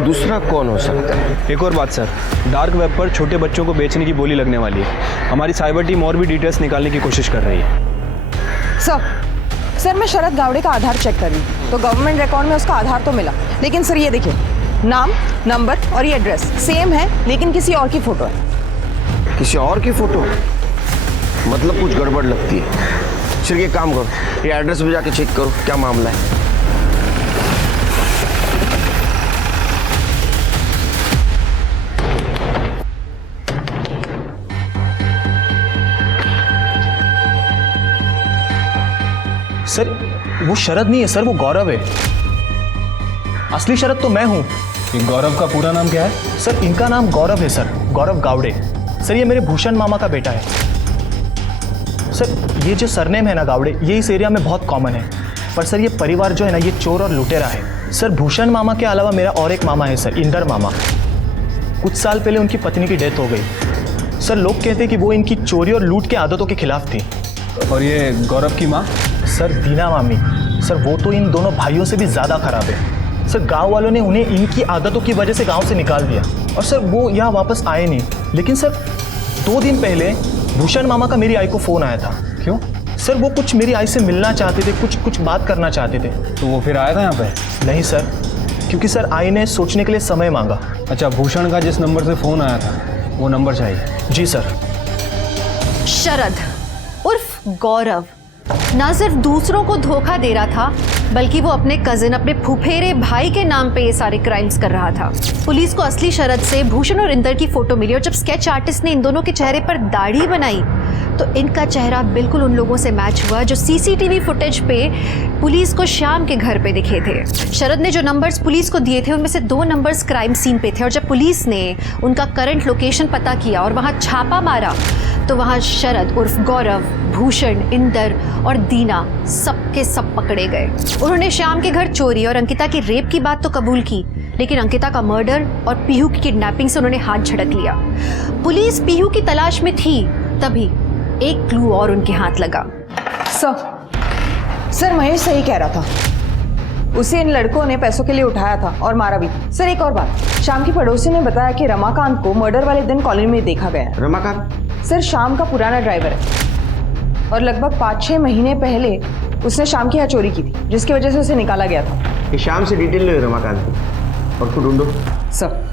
दूसरा कौन हो सकता है? एक और बात सर, डार्क वेब पर छोटे बच्चों को बेचने की बोली लगने वाली है। हमारी साइबर टीम और भी डिटेल्स निकालने की कोशिश कर रही है। सर मैं शरद गावड़े का आधार चेक कर रही हूँ, तो गवर्नमेंट रिकॉर्ड में उसका आधार तो मिला, लेकिन सर ये देखिए, नाम, नंबर और ये एड्रेस सेम है, लेकिन किसी और की फोटो है। किसी और की फोटो? मतलब कुछ गड़बड़ लगती है। चलिए एक काम करो, ये एड्रेस पे जाके चेक करो क्या मामला है। सर वो शरद नहीं है सर, वो गौरव है। असली शरद तो मैं हूँ। ये गौरव का पूरा नाम क्या है? सर इनका नाम गौरव है सर, गौरव गावड़े। सर ये मेरे भूषण मामा का बेटा है। सर ये जो सरनेम है ना गावड़े, ये इस एरिया में बहुत कॉमन है, पर सर ये परिवार जो है ना, ये चोर और लुटेरा है। सर भूषण मामा के अलावा मेरा और एक मामा है सर, इंदर मामा। कुछ साल पहले उनकी पत्नी की डेथ हो गई। सर लोग कहते हैं कि वो इनकी चोरी और लूट के आदतों के खिलाफ थी। और ये गौरव की माँ? सर दीना मामी। सर वो तो इन दोनों भाइयों से भी ज़्यादा खराब है। सर गांव वालों ने उन्हें इनकी आदतों की वजह से गांव से निकाल दिया और सर वो यहाँ वापस आए नहीं। लेकिन सर 2 दिन पहले भूषण मामा का मेरी आई को फ़ोन आया था। क्यों? सर वो कुछ मेरी आई से मिलना चाहते थे, कुछ बात करना चाहते थे। तो वो फिर आया था यहाँ पे? नहीं सर, क्योंकि सर आई ने सोचने के लिए समय मांगा। अच्छा, भूषण का जिस नंबर से फ़ोन आया था वो नंबर चाहिए? जी सर। शरद उर्फ गौरव ना सिर्फ दूसरों को धोखा दे रहा था, बल्कि वो अपने कजिन, अपने फुफेरे भाई के नाम पे ये सारे क्राइम्स कर रहा था। पुलिस को असली शरद से भूषण और इंदर की फोटो मिली और जब स्केच आर्टिस्ट ने इन दोनों के चेहरे पर दाढ़ी बनाई तो इनका चेहरा बिल्कुल उन लोगों से मैच हुआ जो सीसीटीवी फुटेज पे पुलिस को श्याम के घर पे दिखे थे। शरद ने जो नंबर्स पुलिस को दिए थे उनमें से 2 नंबर्स क्राइम सीन पे थे और जब पुलिस ने उनका करंट लोकेशन पता किया और वहाँ छापा मारा तो वहाँ शरद उर्फ गौरव, भूषण, इंदर और दीना सबके सब पकड़े गए। उन्होंने श्याम के घर चोरी और अंकिता की रेप की बात तो कबूल की, लेकिन अंकिता का मर्डर और पीहू की किडनैपिंग से उन्होंने हाथ झड़क लिया। पुलिस पीहू की तलाश में थी, तभी एक क्लू और उनके हाथ लगा। सर महेश सही कह रहा था, उसे इन लड़कों ने पैसों के लिए उठाया था और मारा भी। सर एक और बात, शाम की पड़ोसी ने बताया कि रमाकांत को मर्डर वाले दिन कॉलोनी में देखा गया है। रमाकांत? सर शाम का पुराना ड्राइवर है और लगभग 5-6 महीने पहले उसने शाम की यहाँ चोरी की थी, जिसकी वजह से उसे निकाला गया था। कि शाम से डिटेल ले रमाकांत की और खुद ढूंढो। सर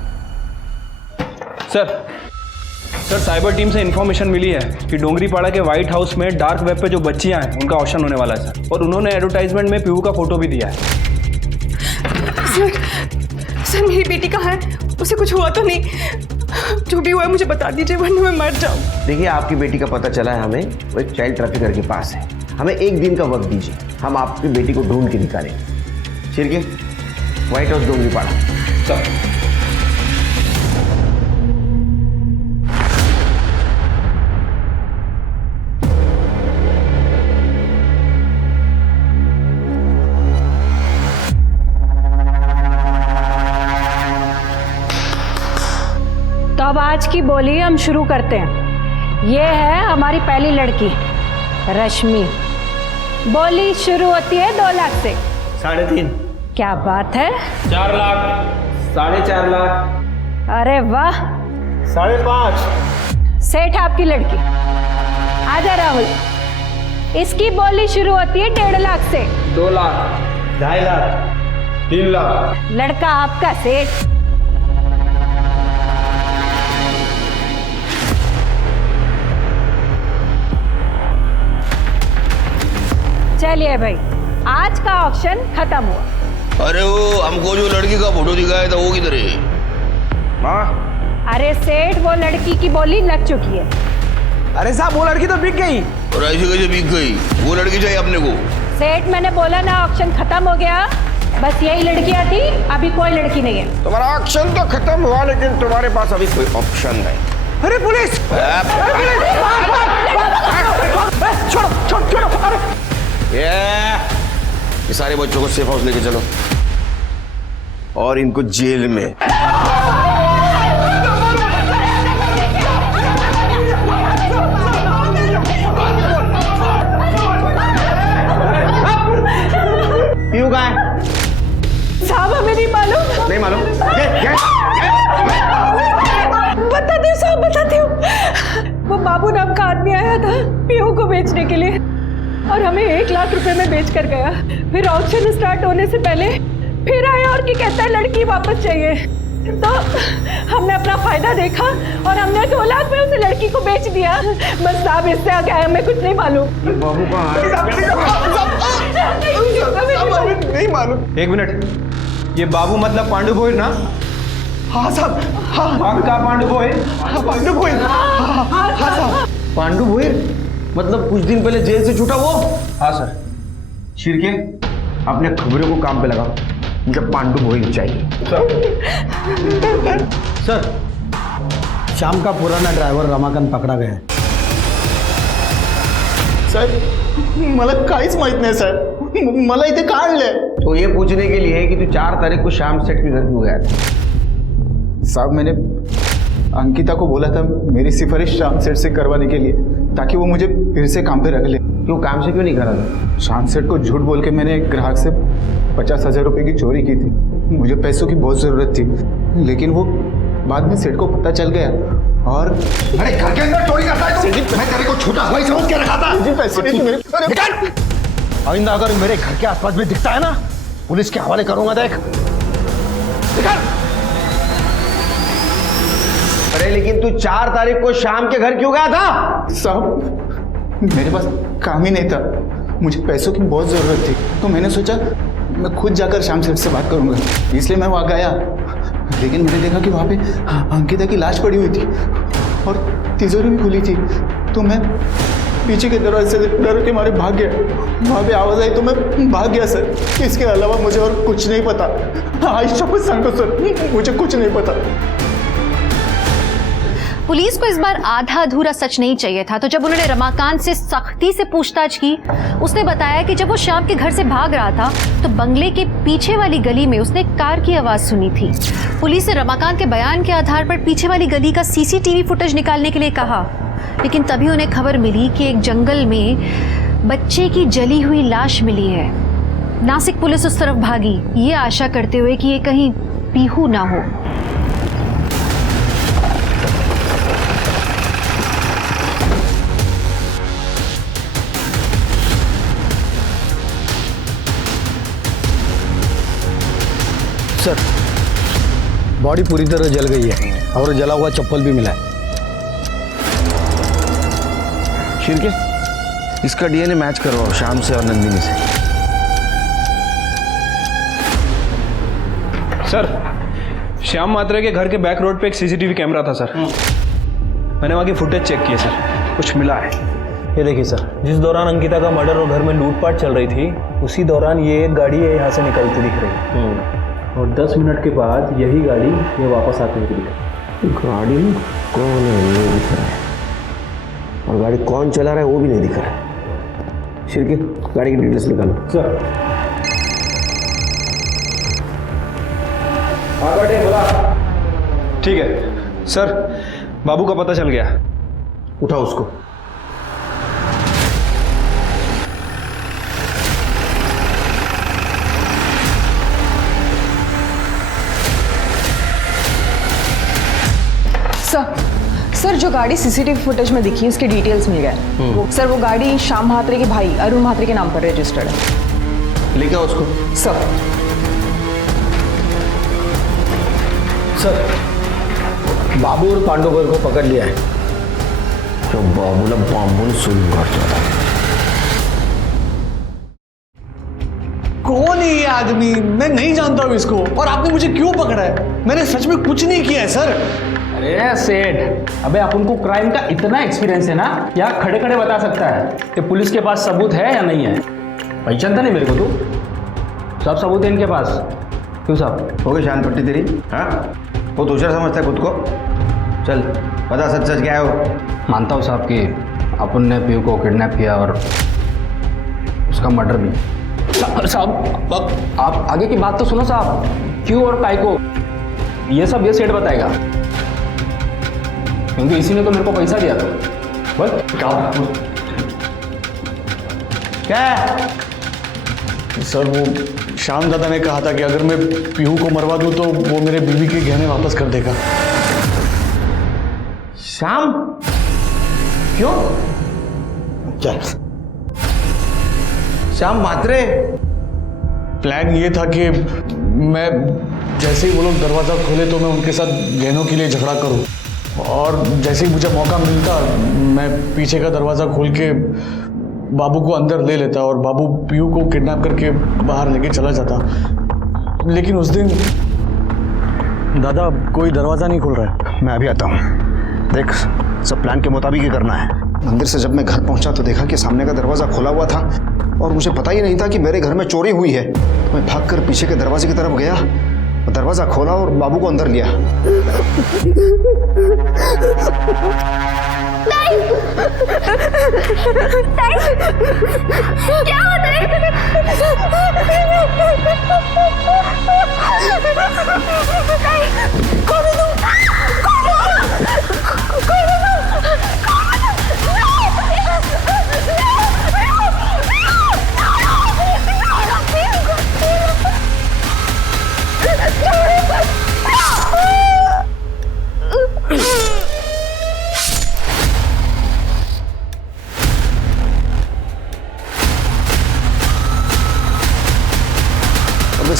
साइबर टीम से इन्फॉर्मेशन मिली है कि डोंगरीपाड़ा के व्हाइट हाउस में डार्क वेब पे जो बच्चियां हैं उनका ऑप्शन होने वाला है सर, और उन्होंने एडवर्टाइजमेंट में पीहू का फोटो भी दिया है। सर मेरी बेटी कहाँ है? उसे कुछ हुआ तो नहीं? जो भी हुआ है मुझे बता दीजिए वरना मैं मर जाऊँ। देखिए आपकी बेटी का पता चला है हमें, वो एक चाइल्ड ट्रैफिकर के पास है। हमें 1 दिन का वक्त दीजिए, हम आपकी बेटी को ढूंढ के निकालेंगे। Shirke, White House Dongripada. Sir तो अब आज की बोली हम शुरू करते हैं। ये है हमारी पहली लड़की रश्मि। बोली शुरू होती है 2 लाख से। 3.5। क्या बात है? 4 लाख, 4.5 लाख। अरे वाह। 5.5। सेठ आपकी लड़की। आजा राहुल। इसकी बोली शुरू होती है 1.5 लाख से। 2 लाख, 2.5 लाख, 3 लाख। लड़का आपका सेठ। चलिए भाई, आज का ऑक्शन खत्म हुआ। अरे वो हमको जो लड़की का फोटो दिखाया था वो किधर है? माँ? अरे सेठ, वो लड़की की बोली लग चुकी है। अरे साहब वो लड़की तो बिक गई। और ऐसे कैसे बिक गई? वो लड़की चाहिए अपने को। सेठ मैंने बोला ना, ऑक्शन खत्म हो गया। बस यही लड़कियां थी, अभी कोई लड़की नहीं है। तुम्हारा ऑक्शन तो खत्म हुआ, लेकिन तुम्हारे पास अभी कोई ऑप्शन नहीं। अरे पुलिस! छोड़ो छोड़ो छोड़ो। अरे ये सारे बच्चों को सेफ हाउस लेके चलो और इनको जेल में। पीहू कहाँ है? साहब हमें नहीं मालूम। नहीं मालूम? बताती हूँ साहब, बताती हूँ। वो बाबू नाम का आदमी आया था पीहू को बेचने के लिए और हमें 1 लाख रुपए में बेच कर गया। फिर ऑक्शन स्टार्ट होने से पहले फिर आया और क्या कहता है लड़की वापस चाहिए। तो हमने अपना फायदा देखा और हमने 2 लाख में उस लड़की को बेच दिया। बस साहब इससे आगे हमें कुछ नहीं मालूम। बाबू कहाँ नहीं मालूम। 1 मिनट, ये बाबू मतलब पांडु भोईर ना? हाँ साहब, हाँ। पक्का पांडु भोईर? पांडु भोईर। हाँ साहब। पांडु भोईर मतलब कुछ दिन पहले जेल से छूटा वो? हाँ सर। शिरके, अपने खबरों को काम पे लगा, मुझे पांडु भोईर चाहिए। सर, शाम का पुराना ड्रायव्हर रमाकांत पकडा गया है। साहेब मला काहीच माहित नाही साहेब, मला इथे का आणलंय? तो ये पूछने के लिए कि तू 4 तारीख को शाम सेठ के घर क्यों गया था? साहब मैंने अंकिता को बोला था मेरी सिफारिश शाम सेठ से करवाने के लिए, ताकि वो मुझे फिर से काम पे रख ले। क्यों काम से क्यों नहीं करा था? शाम सेठ को झूठ बोल के मैंने एक ग्राहक से 50,000 रुपए की चोरी की थी। मुझे पैसों की बहुत ज़रूरत थी, लेकिन वो बाद में सेठ को पता चल गया और अरे घर के अंदर चोरी करता है तू? मैं तेरे को छोटा हवाई समझ के रखा था। निकल! आइंदा अगर मेरे घर के आसपास में दिखता है ना, पुलिस के हवाले करूंगा। देख, निकल! अरे लेकिन तू 4 तारीख को शाम के घर क्यों गया था? साहब, मेरे पास काम ही नहीं था, मुझे पैसों की बहुत ज़रूरत थी, तो मैंने सोचा मैं खुद जाकर शाम सेठ से बात करूंगा, इसलिए मैं वहाँ गया। लेकिन मैंने देखा कि वहाँ पे अंकिता की लाश पड़ी हुई थी और तिजोरी भी खुली थी, तो मैं पीछे के दरवाजे से डर के मारे भाग गया। वहाँ पे आवाज़ आई तो मैं भाग गया सर। इसके अलावा मुझे और कुछ नहीं पता। आज शपथ सांगो सर, मुझे कुछ नहीं पता। पुलिस को इस बार आधा अधूरा सच नहीं चाहिए था, तो जब उन्होंने रमाकांत से सख्ती से पूछताछ की, उसने बताया कि जब वो श्याम के घर से भाग रहा था तो बंगले के पीछे वाली गली में उसने कार की आवाज सुनी थी। पुलिस ने रमाकांत के बयान के आधार पर पीछे वाली गली का सीसीटीवी फुटेज निकालने के लिए कहा, लेकिन तभी उन्हें खबर मिली कि एक जंगल में बच्चे की जली हुई लाश मिली है। नासिक पुलिस उस तरफ भागी, ये आशा करते हुए कि ये कहीं पीहू ना हो। सर, बॉडी पूरी तरह जल गई है और जला हुआ चप्पल भी मिला है। शिरके, इसका डीएनए मैच करवाओ शाम से और नंदिनी से। सर, श्याम मात्रे के घर के बैक रोड पे एक सीसीटीवी कैमरा था सर। मैंने वहाँ की फुटेज चेक की है सर, कुछ मिला है। ये देखिए सर, जिस दौरान अंकिता का मर्डर और घर में लूटपाट चल रही थी, उसी दौरान ये एक गाड़ी यहाँ से निकलती दिख रही है और 10 मिनट के बाद यही गाड़ी ये वापस आती हुई दिख रही है। गाड़ी कौन है ये दिख रहा है, और गाड़ी कौन चला रहा है वो भी नहीं दिख रहा है। शिरके, गाड़ी की डिटेल्स निकालो। सर, ठीक है सर, बाबू का पता चल गया। उठाओ उसको। सर, जो गाड़ी सीसीटीवी फुटेज में दिखी इसके डिटेल्स मिल गए। सर, वो गाड़ी श्याम म्हात्रे के भाई अरुण म्हात्रे के नाम पर रजिस्टर्ड है। लेके आओ उसको। सर, बाबू और पांडुगर को पकड़ लिया है। जो बाबूला बांबून सुन करता था। कौन है ये आदमी? मैं नहीं जानता हूँ इसको, और आपने मुझे क्यों पकड़ा है? मैंने सच में कुछ नहीं किया है सर। अरे सेठ, अबे अपन को क्राइम का इतना एक्सपीरियंस है ना, यहाँ खड़े खड़े बता सकता है कि पुलिस के पास सबूत है या नहीं है। पहचानता नहीं मेरे को तू? सब सबूत है इनके पास। क्यों साहब, हो गई शान पट्टी तेरी? हाँ, वो दूसरा समझता है खुद को। चल बता, सच सच क्या है वो? मानता हूँ साहब कि अपन ने पीयू को किडनैप किया और उसका मर्डर भी। साहब आप आगे की बात तो सुनो साहब। क्यों और काय को, ये सब ये सेठ बताएगा, क्योंकि इसी ने तो मेरे को पैसा दिया था। बोल क्या है? सर, वो श्याम दादा ने कहा था कि अगर मैं पीहू को मरवा दूं तो वो मेरे बीवी के गहने वापस कर देगा। श्याम? क्यों? चल, श्याम म्हात्रे? प्लान ये था कि मैं जैसे ही वो लोग दरवाज़ा खोले तो मैं उनके साथ गहनों के लिए झगड़ा करूं, और जैसे ही मुझे मौका मिलता मैं पीछे का दरवाज़ा खोल के बाबू को अंदर ले लेता और बाबू पीयू को किडनैप करके बाहर लेके चला जाता। लेकिन उस दिन दादा कोई दरवाज़ा नहीं खुल रहा है। मैं अभी आता हूँ। देख, सब प्लान के मुताबिक ही करना है। मंदिर से जब मैं घर पहुंचा तो देखा कि सामने का दरवाज़ा खुला हुआ था और मुझे पता ही नहीं था कि मेरे घर में चोरी हुई है। मैं भागकर पीछे के दरवाजे की तरफ गया, दरवाज़ा खोला और बाबू को अंदर लिया। क्या होता है? कौन है तुम?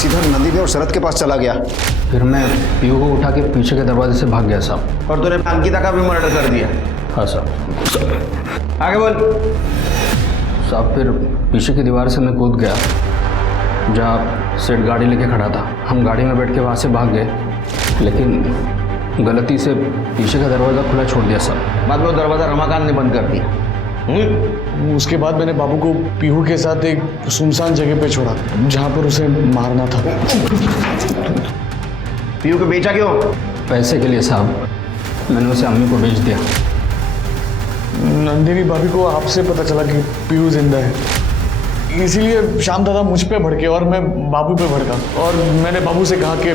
सीधा नंदिनी और शरद के पास चला गया। फिर मैं पीयू को उठा के पीछे के दरवाजे से भाग गया साहब। और तूने अंकिता का भी मर्डर कर दिया? हाँ साहब। आगे बोल। साहब फिर पीछे की दीवार से मैं कूद गया जहाँ सेठ गाड़ी लेके खड़ा था। हम गाड़ी में बैठ के वहाँ से भाग गए, लेकिन गलती से पीछे का दरवाज़ा खुला छोड़ दिया साहब। बाद में वो दरवाज़ा रमाकांत ने बंद कर दिया। उसके बाद मैंने बाबू को पीहू के साथ एक सुनसान जगह पे छोड़ा जहाँ पर उसे मारना था। पीहू को बेचा क्यों? पैसे के लिए साहब। मैंने उसे अम्मी को बेच दिया। नंदिनी भाभी को आपसे पता चला कि पीहू जिंदा है, इसीलिए श्याम दादा मुझ पे भड़के और मैं बाबू पे भड़का, और मैंने बाबू से कहा कि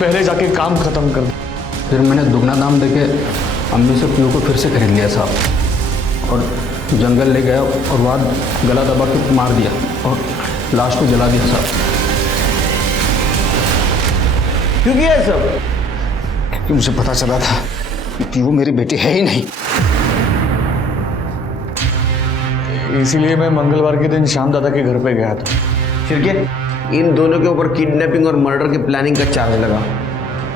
पहले जाके काम खत्म कर दो। फिर मैंने दुगना दाम देके अम्मी से पीहू को फिर से खरीद लिया साहब, और जंगल ले गया और वहाँ गला दबा के मार दिया और लाश को जला दिया साहब। क्यों किया ये सब? क्योंकि मुझे पता चला था कि पीहू मेरी बेटी है ही नहीं। इसीलिए मैं मंगलवार के दिन श्याम दादा के घर पे गया था। फिर क्या? इन दोनों के ऊपर किडनैपिंग और मर्डर की प्लानिंग का चार्ज लगा।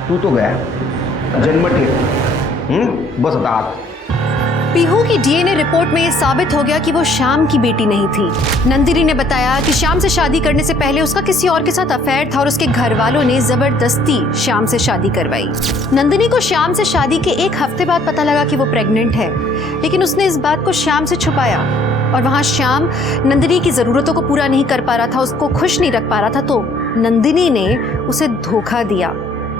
तू तो गया जन्मठ बस हटात। पीहू की डीएनए रिपोर्ट में ये साबित हो गया कि वो श्याम की बेटी नहीं थी। नंदिनी ने बताया कि श्याम से शादी करने से पहले उसका किसी और के साथ अफेयर था और उसके घर वालों ने जबरदस्ती श्याम से शादी करवाई। नंदिनी को श्याम से शादी के एक हफ्ते बाद पता लगा कि वो प्रेग्नेंट है, लेकिन उसने इस बात को श्याम से छुपाया और वहाँ श्याम नंदिनी की ज़रूरतों को पूरा नहीं कर पा रहा था, उसको खुश नहीं रख पा रहा था, तो नंदिनी ने उसे धोखा दिया।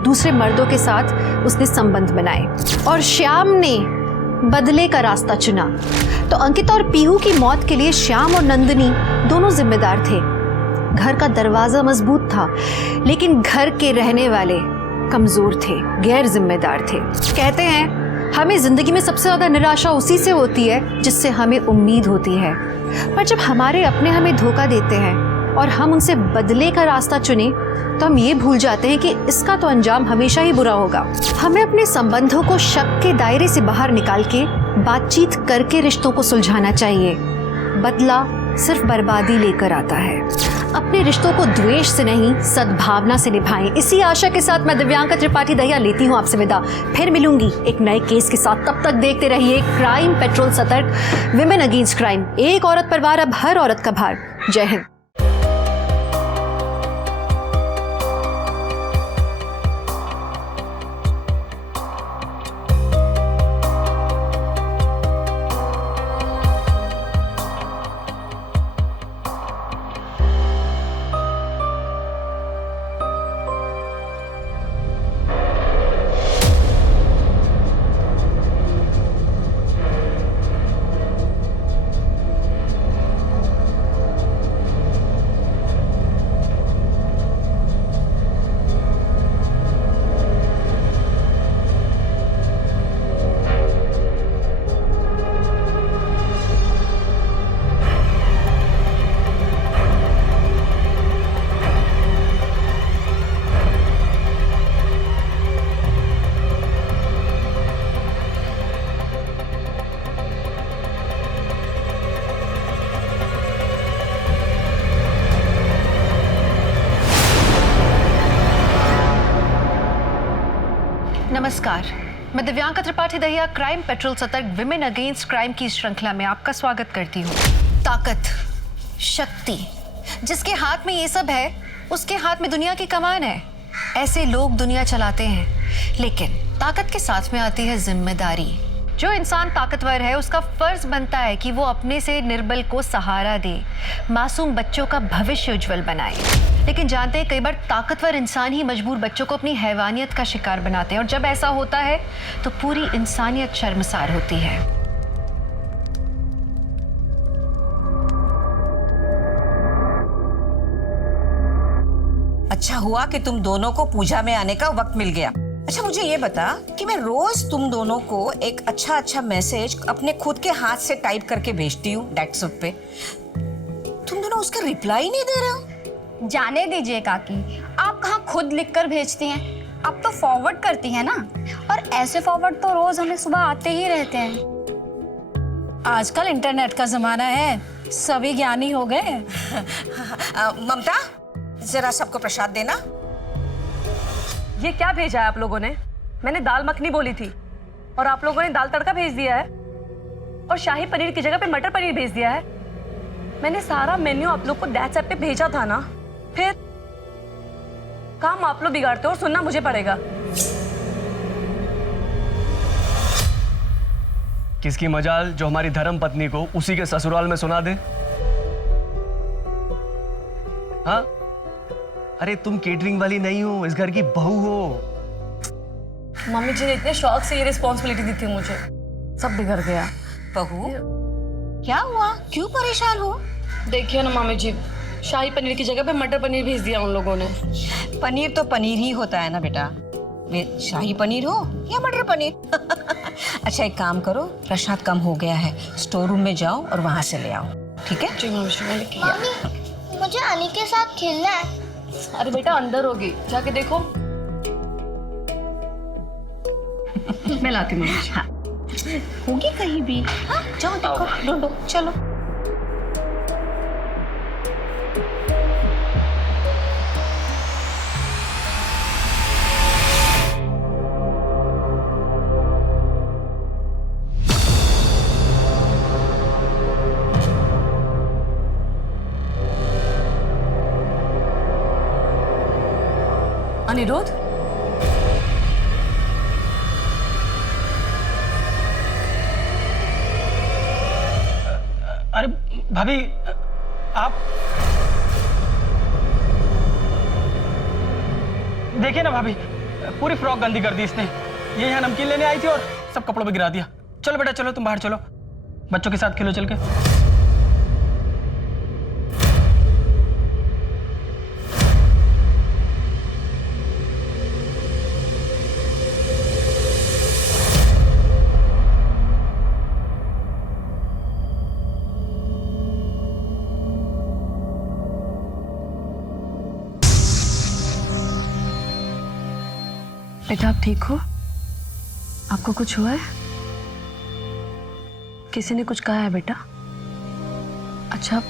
दूसरे मर्दों के साथ उसने संबंध बनाए और श्याम ने बदले का रास्ता चुना। तो अंकिता और पीहू की मौत के लिए श्याम और नंदिनी दोनों जिम्मेदार थे। घर का दरवाजा मजबूत था, लेकिन घर के रहने वाले कमजोर थे, गैर जिम्मेदार थे। कहते हैं हमें जिंदगी में सबसे ज्यादा निराशा उसी से होती है जिससे हमें उम्मीद होती है, पर जब हमारे अपने हमें धोखा देते हैं और हम उनसे बदले का रास्ता चुने तो हम ये भूल जाते हैं कि इसका तो अंजाम हमेशा ही बुरा होगा। हमें अपने संबंधों को शक के दायरे से बाहर निकाल के बातचीत करके रिश्तों को सुलझाना चाहिए। बदला सिर्फ बर्बादी लेकर आता है। अपने रिश्तों को द्वेष से नहीं, सद्भावना से निभाएं। इसी आशा के साथ मैं दिव्यांका त्रिपाठी दहिया लेती हूँ आपसे विदा। फिर मिलूंगी एक नए केस के साथ। तब तक देखते रहिए क्राइम पेट्रोल सतर्क, विमेन अगेंस्ट क्राइम। एक औरत पर वार, अब हर औरत का भार। जय हिंद। नमस्कार, मैं दिव्यांका त्रिपाठी दहिया क्राइम पेट्रोल सतर्क विमेन अगेंस्ट क्राइम की श्रृंखला में आपका स्वागत करती हूँ। ताकत, शक्ति, जिसके हाथ में ये सब है उसके हाथ में दुनिया की कमान है। ऐसे लोग दुनिया चलाते हैं, लेकिन ताकत के साथ में आती है जिम्मेदारी। जो इंसान ताकतवर है उसका फर्ज बनता है कि वो अपने से निर्बल को सहारा दे, मासूम बच्चों का भविष्य उज्जवल बनाए। लेकिन जानते हैं कई बार ताकतवर इंसान ही मजबूर बच्चों को अपनी हैवानियत का शिकार बनाते हैं, और जब ऐसा होता है तो पूरी इंसानियत शर्मसार होती है। अच्छा हुआ कि तुम दोनों को पूजा में आने का वक्त मिल गया। अच्छा मुझे ये बता कि मैं रोज तुम दोनों को एक अच्छा मैसेज अपने खुद के हाथ से टाइप करके भेजती हूँ व्हाट्सएप पे, तुम दोनों उसका रिप्लाई नहीं दे रहे हो। जाने दीजिए काकी, आप कहाँ खुद लिखकर भेजती हैं, आप तो फॉरवर्ड करती हैं ना, और ऐसे फॉरवर्ड तो रोज हमें सुबह आते ही रहते हैं। आजकल इंटरनेट का जमाना है, सभी ज्ञानी हो गए। ममता जरा सबको प्रसाद देना। ये क्या भेजा है आप लोगों ने? मैंने दाल मखनी बोली थी और आप लोगों ने दाल तड़का भेज दिया है और शाही पनीर की जगह पे मटर पनीर भेज दिया है। मैंने सारा मेन्यू आप लोग को दैट्स ऐप पे भेजा था ना, फिर काम आप लोग बिगाड़ते हो और सुनना मुझे पड़ेगा। किसकी मजाल जो हमारी धर्म पत्नी को उसी के ससुराल में सुना दे। हाँ, अरे तुम केटरिंग वाली नहीं हो, इस घर की बहू हो। मम्मी जी ने इतने शौक से ये रिस्पॉन्सिबिलिटी दी थी मुझे, सब बिगड़ गया। बहू, क्या हुआ? क्यों परेशान हो? देखिए ना मम्मी जी, शाही पनीर की जगह पे मटर पनीर भेज दिया उन लोगों ने। पनीर तो पनीर ही होता है ना बेटा, वे शाही पनीर हो या मटर पनीर। अच्छा एक काम करो, प्रसाद कम हो गया है, स्टोर रूम में जाओ और वहां से ले आओ, ठीक है? जी मम्मी। मम्मी, मुझे अली के साथ खेलना है। अरे बेटा अंदर होगी, जाके देखो। मैं लाती हूँ मम्मी। हाँ, होगी कहीं भी। हाँ, जाओ देखो, ढूंढो, चलो। अनिरुद्ध, अरे भाभी, आप देखिए ना भाभी, पूरी फ्रॉक गंदी कर दी इसने। ये यहाँ नमकीन लेने आई थी और सब कपड़ों पे गिरा दिया। चलो बेटा चलो, तुम बाहर चलो, बच्चों के साथ खेलो चल के। बेटा आप ठीक हो? आपको कुछ हुआ है? किसी ने कुछ कहा है बेटा? अच्छा,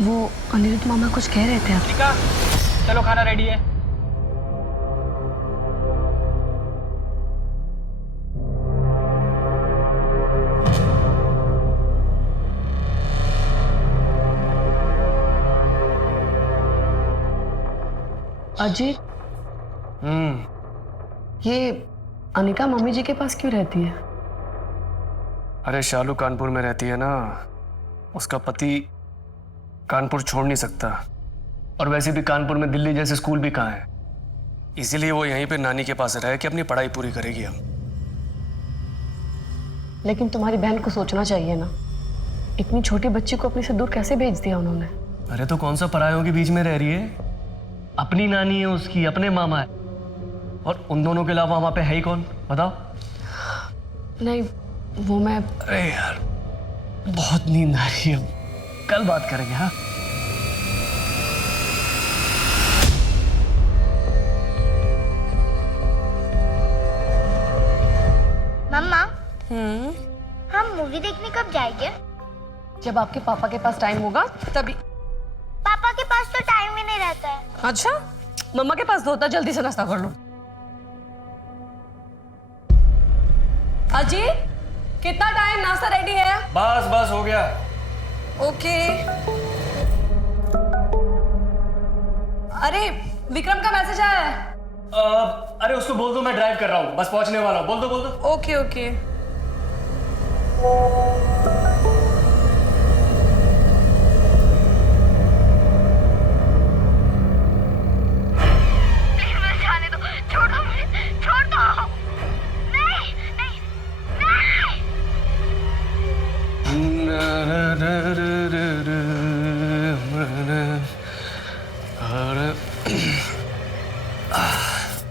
वो अनिरुद्ध मामा कुछ कह रहे थे आप? चलो खाना रेडी है। अजय, ये अनिका मम्मी जी के पास क्यों रहती है? अरे शालू कानपुर में रहती है ना, उसका पति कानपुर छोड़ नहीं सकता, और वैसे भी कानपुर में दिल्ली जैसे स्कूल भी कहाँ है, इसीलिए वो यहीं पे नानी के पास रह के अपनी पढ़ाई पूरी करेगी अब। लेकिन तुम्हारी बहन को सोचना चाहिए ना, इतनी छोटी बच्ची को अपने से दूर कैसे भेज दिया उन्होंने? अरे तो कौन सा परायों के बीच में रह रही है? अपनी नानी है उसकी, अपने मामा है, और उन दोनों के अलावा वहां पे है ही कौन, बताओ? नहीं वो मैं, अरे यार बहुत नींद आ रही है, कल बात करेंगे। हाँ मम्मा, हम मूवी देखने कब जाएंगे? जब आपके पापा के पास टाइम होगा तभी। पापा के पास तो टाइम ही नहीं रहता है। अच्छा, मम्मा के पास तो होता, जल्दी से नाश्ता कर लो। अजी, कितना टाइम? नाश्ता रेडी है? बस बस हो गया। ओके। अरे विक्रम का मैसेज आया है। अरे उसको बोल दो मैं ड्राइव कर रहा हूँ, बस पहुंचने वाला हूँ। बोल दो। Okay okay.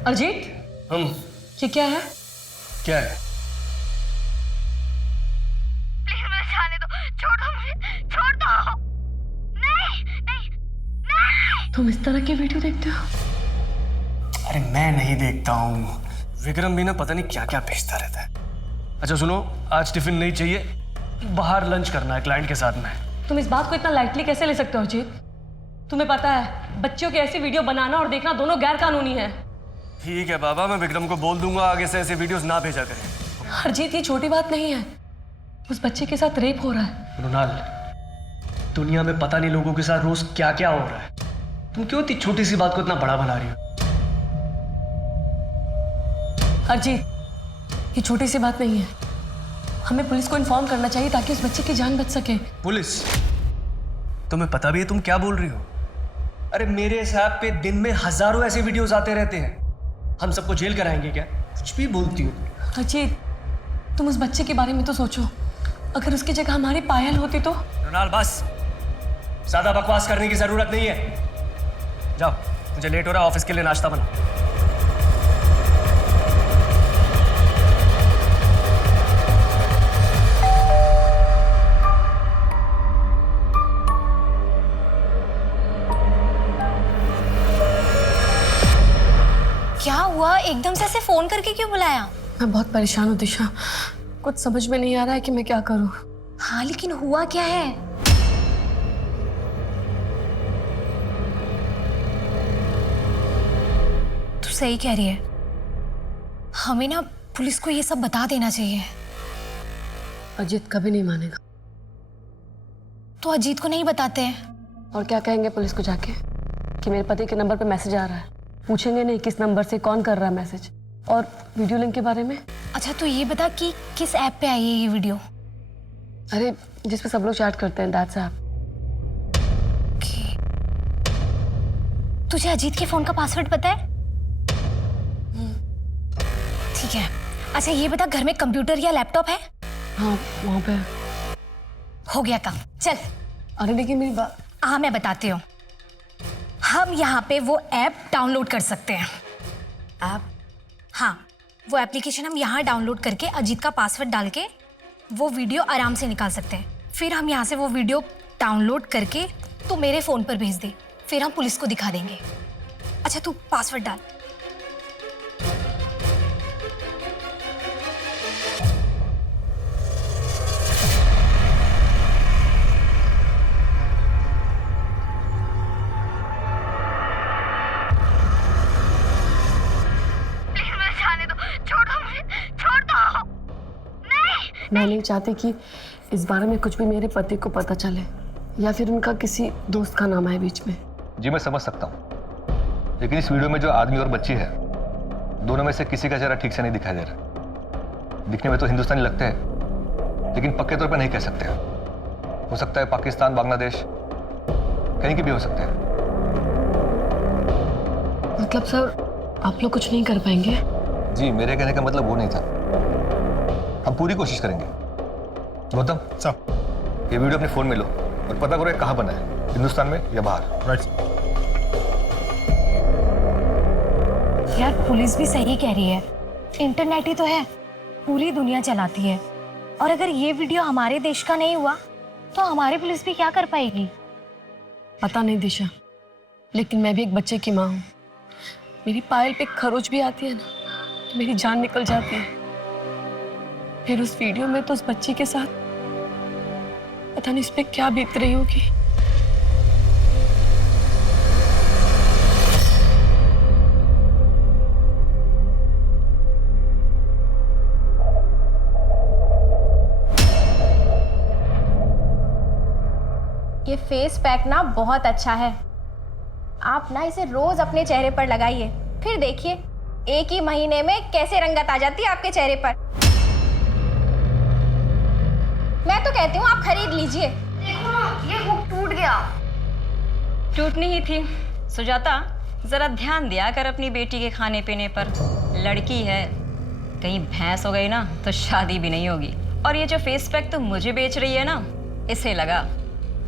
अजीत, ये क्या है? क्या है? प्लीज मुझे जाने दो, छोड़ दो मुझे, छोड़ दो। नहीं। तुम इस तरह की वीडियो देखते हो? अरे मैं नहीं देखता हूँ, विक्रम भी ना पता नहीं क्या क्या भेजता रहता है। अच्छा सुनो, आज टिफिन नहीं चाहिए, बाहर लंच करना है क्लाइंट के साथ में। तुम इस बात को इतना लाइटली कैसे ले सकते हो अजीत? तुम्हें पता है बच्चों के ऐसी वीडियो बनाना और देखना दोनों गैर कानूनी है। ठीक है बाबा, मैं विक्रम को बोल दूंगा आगे से ऐसे वीडियोस ना भेजा करें। हरजीत, ये छोटी बात नहीं है, उस बच्चे के साथ रेप हो रहा है। मृणाल, दुनिया में पता नहीं लोगों के साथ रोज क्या क्या हो रहा है, तुम क्यों इतनी छोटी सी बात को इतना बड़ा बना रही हो? हरजीत, ये छोटी सी बात नहीं है, हमें पुलिस को इन्फॉर्म करना चाहिए ताकि उस बच्चे की जान बच सके। पुलिस? तुम्हें पता भी है तुम क्या बोल रही हो? अरे मेरे हिसाब पे दिन में हजारों ऐसे वीडियोस आते रहते हैं, हम सबको जेल कराएंगे क्या? कुछ भी बोलती हो। हरजीत, तुम उस बच्चे के बारे में तो सोचो, अगर उसकी जगह हमारी पायल होती तो। मृणाल बस, ज्यादा बकवास करने की जरूरत नहीं है। जाओ, मुझे लेट हो रहा है, ऑफिस के लिए नाश्ता बना। क्या हुआ? एकदम से ऐसे फोन करके क्यों बुलाया? मैं बहुत परेशान हूँ दिशा, कुछ समझ में नहीं आ रहा है कि मैं क्या करूँ। हाँ, लेकिन हुआ क्या है? तू सही कह रही है, हमें ना पुलिस को ये सब बता देना चाहिए। अजीत कभी नहीं मानेगा। तो अजीत को नहीं बताते हैं? और क्या कहेंगे पुलिस को जाके कि मेरे पति के नंबर पे मैसेज आ रहा है? पूछेंगे नहीं किस नंबर से कौन कर रहा है मैसेज, और वीडियो लिंक के बारे में। अच्छा, तो ये बता कि किस ऐप पे आई है ये वीडियो? अरे जिस पे सब लोग चैट करते हैं, दैट्स ऐप। तुझे अजीत के फोन का पासवर्ड पता है? ठीक है। अच्छा ये बता, घर में कंप्यूटर या लैपटॉप है? हाँ, वहाँ पे। हो गया काम, चल। अरे लेकिन मेरी बात। हाँ मैं बताती हूँ, हम यहाँ पे वो ऐप डाउनलोड कर सकते हैं। ऐप? हाँ, वो एप्लीकेशन हम यहाँ डाउनलोड करके अजीत का पासवर्ड डाल के वो वीडियो आराम से निकाल सकते हैं। फिर हम यहाँ से वो वीडियो डाउनलोड करके तो मेरे फ़ोन पर भेज दे, फिर हम पुलिस को दिखा देंगे। अच्छा तू पासवर्ड डाल। मैं नहीं चाहती कि इस बारे में कुछ भी मेरे पति को पता चले, या फिर उनका किसी दोस्त का नाम है बीच में। जी मैं समझ सकता हूँ, लेकिन इस वीडियो में जो आदमी और बच्ची है, दोनों में से किसी का चेहरा ठीक से नहीं दिखाई दे रहा। दिखने में तो हिंदुस्तानी लगते हैं, लेकिन पक्के तौर पर नहीं कह सकते। हो सकता है पाकिस्तान, बांग्लादेश, कहीं की भी हो सकते हैं। मतलब सर आप लोग कुछ नहीं कर पाएंगे? जी मेरे कहने का मतलब वो नहीं था, हम पूरी कोशिश करेंगे। गौतम साहब, ये वीडियो अपने फोन में लो और पता करो ये कहाँ बना है, हिंदुस्तान में या बाहर। राइट। यार पुलिस भी सही कह रही है, इंटरनेट ही तो है, पूरी दुनिया चलाती है। और अगर ये वीडियो हमारे देश का नहीं हुआ तो हमारी पुलिस भी क्या कर पाएगी? पता नहीं दिशा, लेकिन मैं भी एक बच्चे की माँ हूँ। मेरी पायल पे खरोच भी आती है ना तो मेरी जान निकल जाती है। फिर उस वीडियो में तो उस बच्ची के साथ पता नहीं इस पे क्या बीत रही होगी। ये फेस पैक ना बहुत अच्छा है, आप ना इसे रोज अपने चेहरे पर लगाइए, फिर देखिए एक ही महीने में कैसे रंगत आ जाती है आपके चेहरे पर। मैं तो कहती हूँ आप खरीद लीजिए। देखो ना, ये हुक टूट गया। टूटनी ही थी। सुजाता जरा ध्यान दिया कर अपनी बेटी के खाने पीने पर, लड़की है, कहीं भैंस हो गई ना तो शादी भी नहीं होगी। और ये जो फेस पैक तुम मुझे बेच रही है ना, इसे लगा,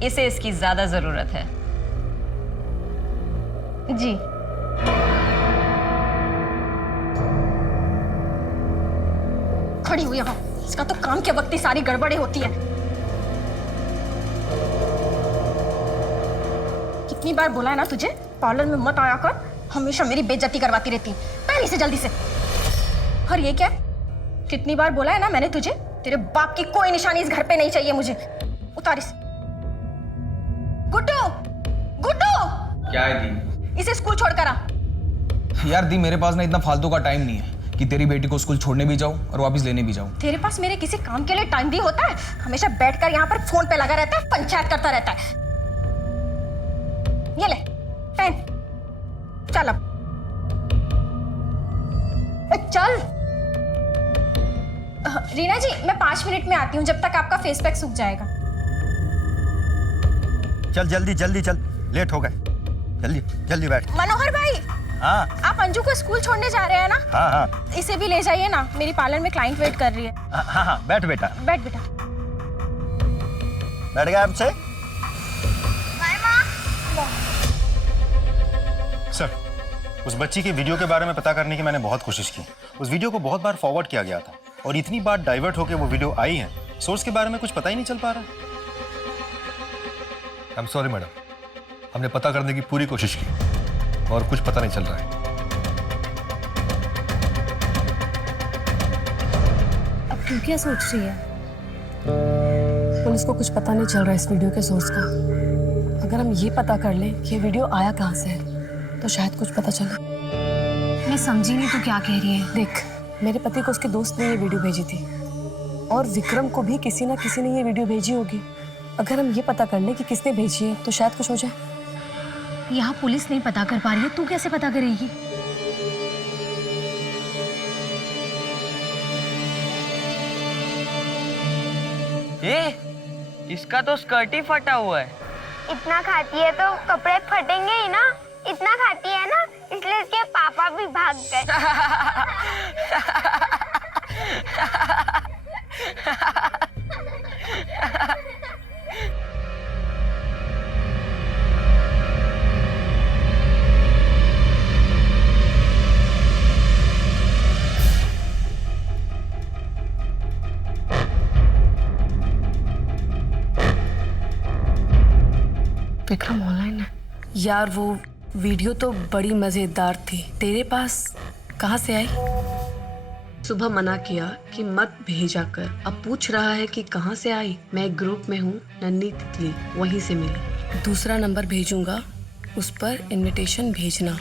इसे इसकी ज्यादा जरूरत है। जी खड़ी हुई यहाँ, इसका तो काम के वक्त ही सारी गड़बड़े होती है। कितनी बार बोला है ना तुझे, पार्लर में मत आया कर, हमेशा मेरी बेइज्जती करवाती रहती है। पहले से जल्दी से। और ये क्या, कितनी बार बोला है ना मैंने तुझे, तेरे बाप की कोई निशानी इस घर पे नहीं चाहिए मुझे। उतार इस। गुड्डू, गुड्डू, क्या है दी? इसे स्कूल छोड़कर आ। यार दी, मेरे पास ना इतना फालतू का टाइम नहीं है कि तेरी बेटी को स्कूल छोड़ने भी जाऊं और वापस लेने भी जाऊं। तेरे पास मेरे किसी काम के लिए टाइम भी होता है? हमेशा बैठकर यहाँ पर फोन पे लगा रहता है, पंचायत करता रहता है। ये ले पेन, चल अब चल। रीना जी, मैं 5 मिनट में आती हूँ, जब तक आपका फेस पैक सूख जाएगा। चल जल्दी जल्दी चल, लेट हो गए। जल्दी जल्दी बैठ। मनोहर भाई, हाँ आप अंजू को स्कूल छोड़ने जा रहे हैं ना? हाँ हाँ इसे भी ले जाइए ना, मेरी पार्लर में क्लाइंट वेट कर रही है। हाँ हाँ, बैठ बेटा। बैठ बेटा। बैठ गया आपसे। सर, उस बच्ची के वीडियो के बारे में पता करने की मैंने बहुत कोशिश की। उस वीडियो को बहुत बार फॉरवर्ड किया गया था और इतनी बार डाइवर्ट होकर वो वीडियो आई है, सोर्स के बारे में कुछ पता ही नहीं चल पा रहा। आई एम सॉरी मैडम, हमने पता करने की पूरी कोशिश की और कुछ पता नहीं चल रहा है। अब क्यों क्या सोच रही है? पुलिस को कुछ पता नहीं चल रहा है इस वीडियो के सोर्स का। अगर हम ये पता कर लें कि ये वीडियो आया कहाँ से है तो शायद कुछ पता चले। मैं समझी नहीं तू क्या कह रही है। देख, मेरे पति को उसके दोस्त ने ये वीडियो भेजी थी और विक्रम को भी किसी ना किसी ने ये वीडियो भेजी होगी। अगर हम ये पता कर लें कि किसने भेजी है तो शायद कुछ हो जाए। यहाँ पुलिस नहीं पता कर पा रही है, तू कैसे पता करेगी? इसका तो स्कर्ट ही फटा हुआ है। इतना खाती है तो कपड़े फटेंगे ही ना। इतना खाती है ना, इसलिए इसके पापा भी भाग गए। विक्रम ऑनलाइन है यार। वो वीडियो तो बड़ी मजेदार थी। तेरे पास कहाँ से आई? सुबह मना किया कि मत भेजा कर, अब पूछ रहा है कि कहाँ से आई। मैं एक ग्रुप में हूँ, नन्ही तितली, वहीं से मिली। दूसरा नंबर भेजूंगा, उस पर इनविटेशन भेजना।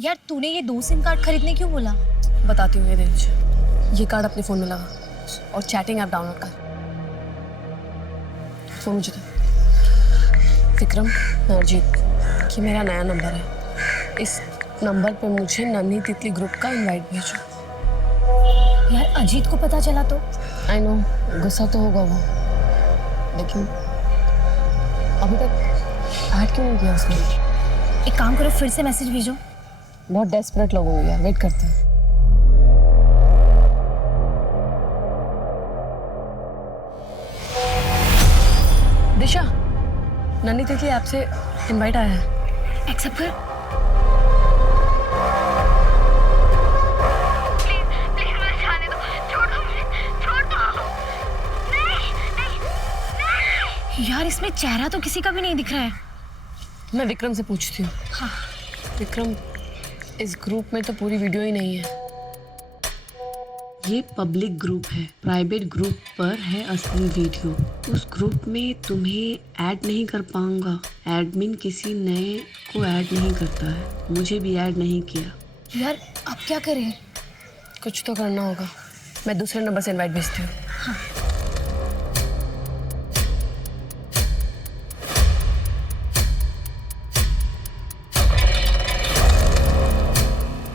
यार तूने ये 2 सिम कार्ड खरीदने क्यों बोला? बताती हूँ, ये दे मुझे। ये कार्ड अपने फोन में लगा और चैटिंग ऐप डाउनलोड कर। फोन मुझे दे। विक्रम, अर्जित, कि मेरा नया नंबर है। इस नंबर पे मुझे नन्ही तितली ग्रुप का इनवाइट भेजो। यार अजीत को पता चला तो? आई नो, गुस्सा तो होगा वो, लेकिन अभी तक ऐड क्यों नहीं किया उसने? एक काम करो, फिर से मैसेज भेजो। बहुत डेस्परेट लोग होंगे यार, वेट करते हैं। दिशा, नन्ही तितली ऐप से इनवाइट आया है, एक्सेप्ट कर। प्लीज मुझे जाने दो, छोड़ दो मुझे, छोड़ दो। नहीं। यार इसमें चेहरा तो किसी का भी नहीं दिख रहा है। मैं विक्रम से पूछती हूँ। हाँ। विक्रम, इस ग्रुप में तो पूरी वीडियो ही नहीं है। ये पब्लिक ग्रुप है, प्राइवेट ग्रुप पर है असली वीडियो। उस ग्रुप में तुम्हें ऐड नहीं कर पाऊंगा। एडमिन किसी नए को ऐड नहीं करता है, मुझे भी ऐड नहीं किया। यार अब क्या करें? कुछ तो करना होगा। मैं दूसरे नंबर से इनवाइट भेजती हूँ। हाँ।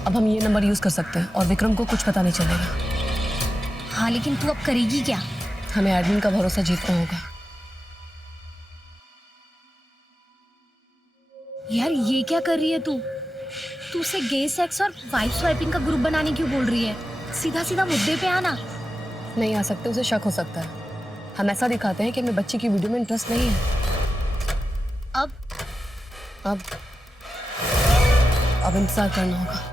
अब हम ये नंबर यूज कर सकते हैं और विक्रम को कुछ पता नहीं चलेगा। हाँ, लेकिन तू अब करेगी क्या? हमें एडमिन का भरोसा जीतना होगा। यार ये क्या कर रही है तू? तू उसे गे सेक्स और वाइफ स्वाइपिंग का ग्रुप बनाने क्यों बोल रही है? सीधा सीधा मुद्दे पे आना। नहीं आ सकते, उसे शक हो सकता है। हम ऐसा दिखाते हैं कि हमें बच्ची की वीडियो में इंटरेस्ट नहीं है। अब इंतजार करना होगा।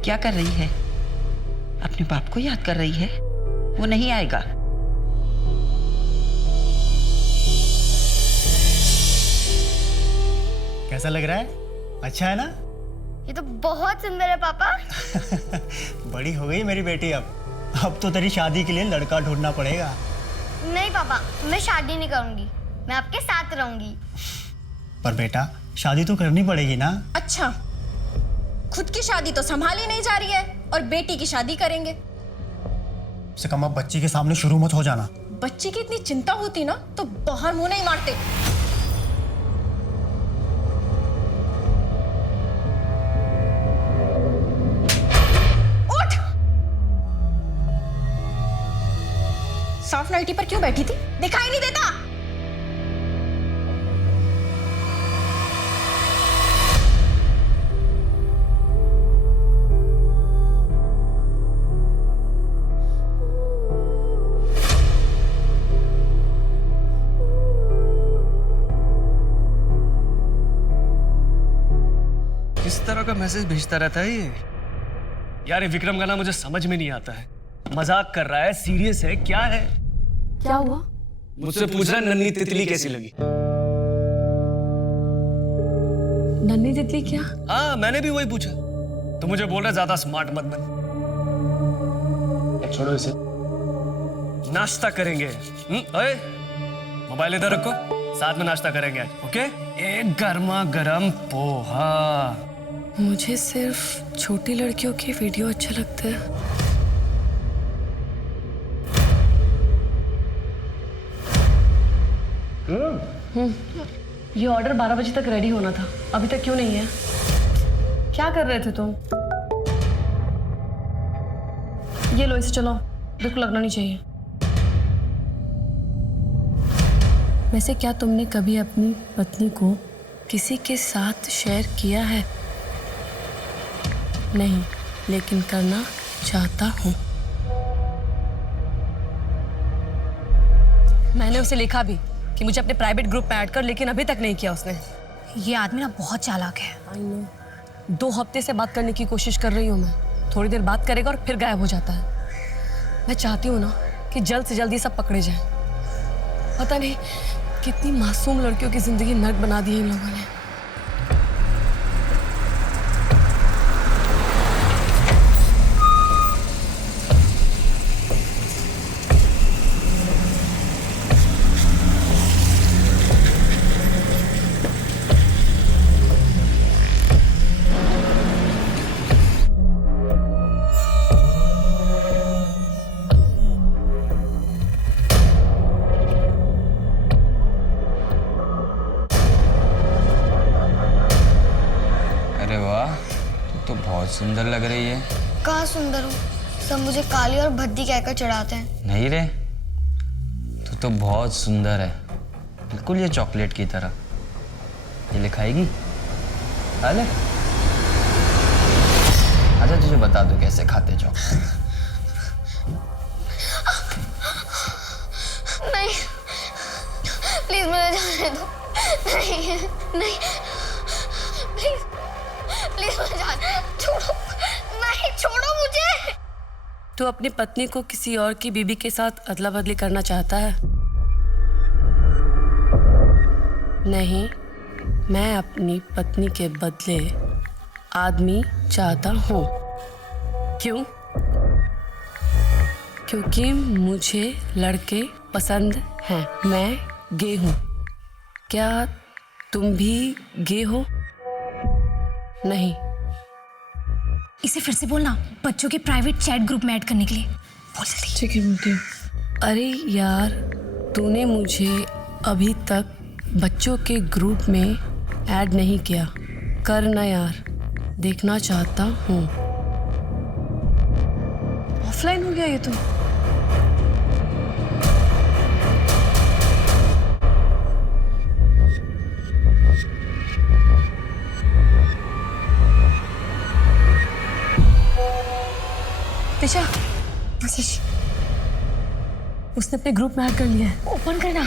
क्या कर रही है? अपने बाप को याद कर रही है? वो नहीं आएगा। कैसा लग रहा है? अच्छा है ना? ये तो बहुत सुंदर है पापा। बड़ी हो गई मेरी बेटी अब तो तेरी शादी के लिए लड़का ढूंढना पड़ेगा। नहीं पापा, मैं शादी नहीं करूंगी, मैं आपके साथ रहूंगी। पर बेटा शादी तो करनी पड़ेगी ना। अच्छा, खुद की शादी तो संभाली नहीं जा रही है और बेटी की शादी करेंगे। से कम आप बच्ची के सामने शुरू मत हो जाना। बच्ची की इतनी चिंता होती ना तो बाहर मुंह नहीं मारते। उठ! साफ नाइटी पर क्यों बैठी थी? दिखाई नहीं देता? किस तरह का मैसेज भेजता रहता है ये? यार ये विक्रम का ना मुझे समझ में नहीं आता है। मजाक कर रहा है, सीरियस है, क्या है? क्या हुआ? मुझसे पूछ रहा है नन्ही तितली कैसी लगी? नन्ही तितली क्या? हाँ मैंने भी वही पूछा। तो मुझे बोल रहा ज्यादा स्मार्ट मत बन। छोड़ो इसे, नाश्ता करेंगे। ओए मोबाइल इधर रखो, साथ में नाश्ता करेंगे आज, ओके? एक गर्मा गर्म पोहा। मुझे सिर्फ छोटी लड़कियों के वीडियो अच्छे लगते हैं। ये ऑर्डर 12 बजे तक रेडी होना था, अभी तक क्यों नहीं है? क्या कर रहे थे तुम? ये लो, इसे चलाओ, दुख लगना नहीं चाहिए। वैसे क्या तुमने कभी अपनी पत्नी को किसी के साथ शेयर किया है? नहीं, लेकिन करना चाहता हूँ। मैंने उसे लिखा भी कि मुझे अपने प्राइवेट ग्रुप में ऐड कर, लेकिन अभी तक नहीं किया उसने। ये आदमी ना बहुत चालाक है। I know. 2 हफ्ते से बात करने की कोशिश कर रही हूँ मैं। थोड़ी देर बात करेगा और फिर गायब हो जाता है। मैं चाहती हूँ ना कि जल्द से जल्द ये सब पकड़े जाए। पता नहीं कितनी मासूम लड़कियों की जिंदगी नर्क बना दी है इन लोगों ने। सुंदर लग रही है। कहाँ सुंदर हूँ? सब मुझे काली और भद्दी कहकर चढ़ाते हैं। नहीं रे, तू तो बहुत सुंदर है, बिल्कुल ये चॉकलेट की तरह। ये ले खाएगी? अरे अच्छा तुझे बता दो कैसे खाते चॉकलेट। नहीं प्लीज मुझे जाने दो। नहीं नहीं प्लीज प्लीज मुझे जाने छोड़ो। नहीं छोड़ो मुझे। तू अपनी पत्नी को किसी और की बीबी के साथ अदला बदली करना चाहता है? नहीं, मैं अपनी पत्नी के बदले आदमी चाहता हूँ। क्यों? क्योंकि मुझे लड़के पसंद हैं। मैं गे हूँ। क्या तुम भी गे हो? नहीं। इसे फिर से बोलना, बच्चों के प्राइवेट चैट ग्रुप में ऐड करने के लिए। बोल जल्दी। ठीक है, बोलती हूँ। अरे यार, तूने मुझे अभी तक बच्चों के ग्रुप में ऐड नहीं किया। करना यार, देखना चाहता हूँ। ऑफलाइन हो गया ये तो। दिशा, उसने अपने ग्रुप में ऐड कर लिया है। ओपन करना।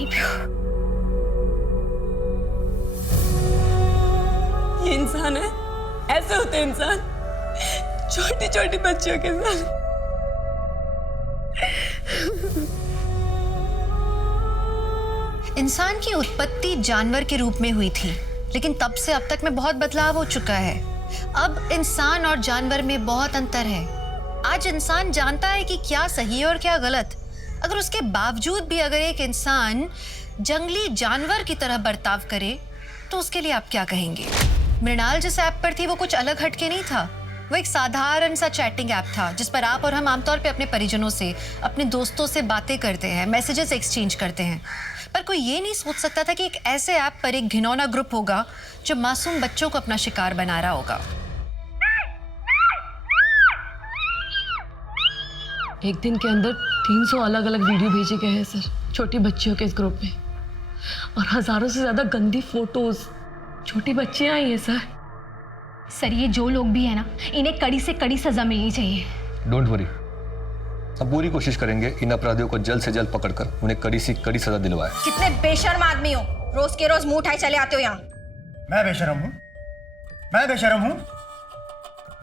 पानी पियो। ये इंसान है, ऐसे होते हैं इंसान, छोटी छोटी बच्चियों के साथ। इंसान की उत्पत्ति जानवर के रूप में हुई थी, लेकिन तब से अब तक में बहुत बदलाव हो चुका है। अब इंसान और जानवर में बहुत अंतर है। आज इंसान जानता है कि क्या सही है और क्या गलत। अगर उसके बावजूद भी अगर एक इंसान जंगली जानवर की तरह बर्ताव करे तो उसके लिए आप क्या कहेंगे? मृणाल जिस ऐप पर थी वो कुछ अलग हटके नहीं था। वो एक साधारण सा चैटिंग ऐप था जिस पर आप और हम आमतौर पे अपने परिजनों से, अपने दोस्तों से बातें करते हैं, मैसेजेस एक्सचेंज करते हैं। पर कोई ये नहीं सोच सकता था कि एक ऐसे ऐप पर एक घिनौना ग्रुप होगा जो मासूम बच्चों को अपना शिकार बना रहा होगा। एक दिन के अंदर 300 अलग अलग वीडियो भेजे गए हैं सर, छोटी बच्चियों के इस ग्रुप में, और हजारों से ज्यादा गंदी फोटोज छोटी बच्चियां आई हैं सर। सर ये जो लोग भी है ना, इन्हें कड़ी से कड़ी सजा मिलनी चाहिए। डोंट वरी, हम पूरी कोशिश करेंगे इन अपराधियों को जल्द से जल्द पकड़कर उन्हें कड़ी से कड़ी सजा दिलवाए। कितने बेशर्म आदमी हो, रोज के रोज मुंह उठाए चले आते हो यहाँ। मैं बेशरम हूँ? मैं बेशरम हूँ?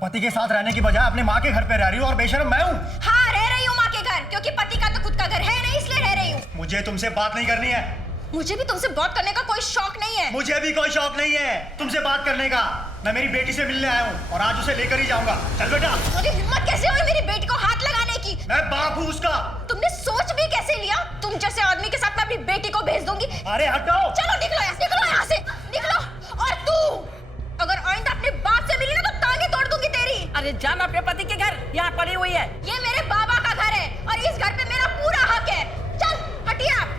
पति के साथ रहने की बजाय अपने माँ के घर पे रह रही हूँ और बेशरम मैं हूँ? हाँ, रह रही हूँ माँ के घर, क्योंकि पति का तो खुद का घर है नहीं, इसलिए रह रही हूँ। मुझे तुमसे बात नहीं करनी है। मुझे भी तुमसे बात करने का कोई शौक नहीं है। मुझे भी कोई शौक नहीं है तुमसे बात करने का। मैं मेरी बेटी से मिलने आया हूँ और आज उसे लेकर ही जाऊंगा। चल बेटा। मुझे हिम्मत कैसे हुई मेरी बेटी को हाथ लगाने की? मैं बाप हूँ उसका। तुमने सोच भी कैसे लिया? तुम जैसे आदमी के साथ मैं अपनी बेटी को भेज दूंगी। अरे हटाओ। चलो निकलो यहाँ से, निकलो। और तू अगर आइंदा अपने बाप से मिली ना तो टांगे तोड़ दूंगी तेरी। अरे जान अपने पति के घर, यहाँ पड़ी हुई है। ये मेरे बाबा का घर है और इस घर पे मेरा पूरा हक है। चल हटिए आप।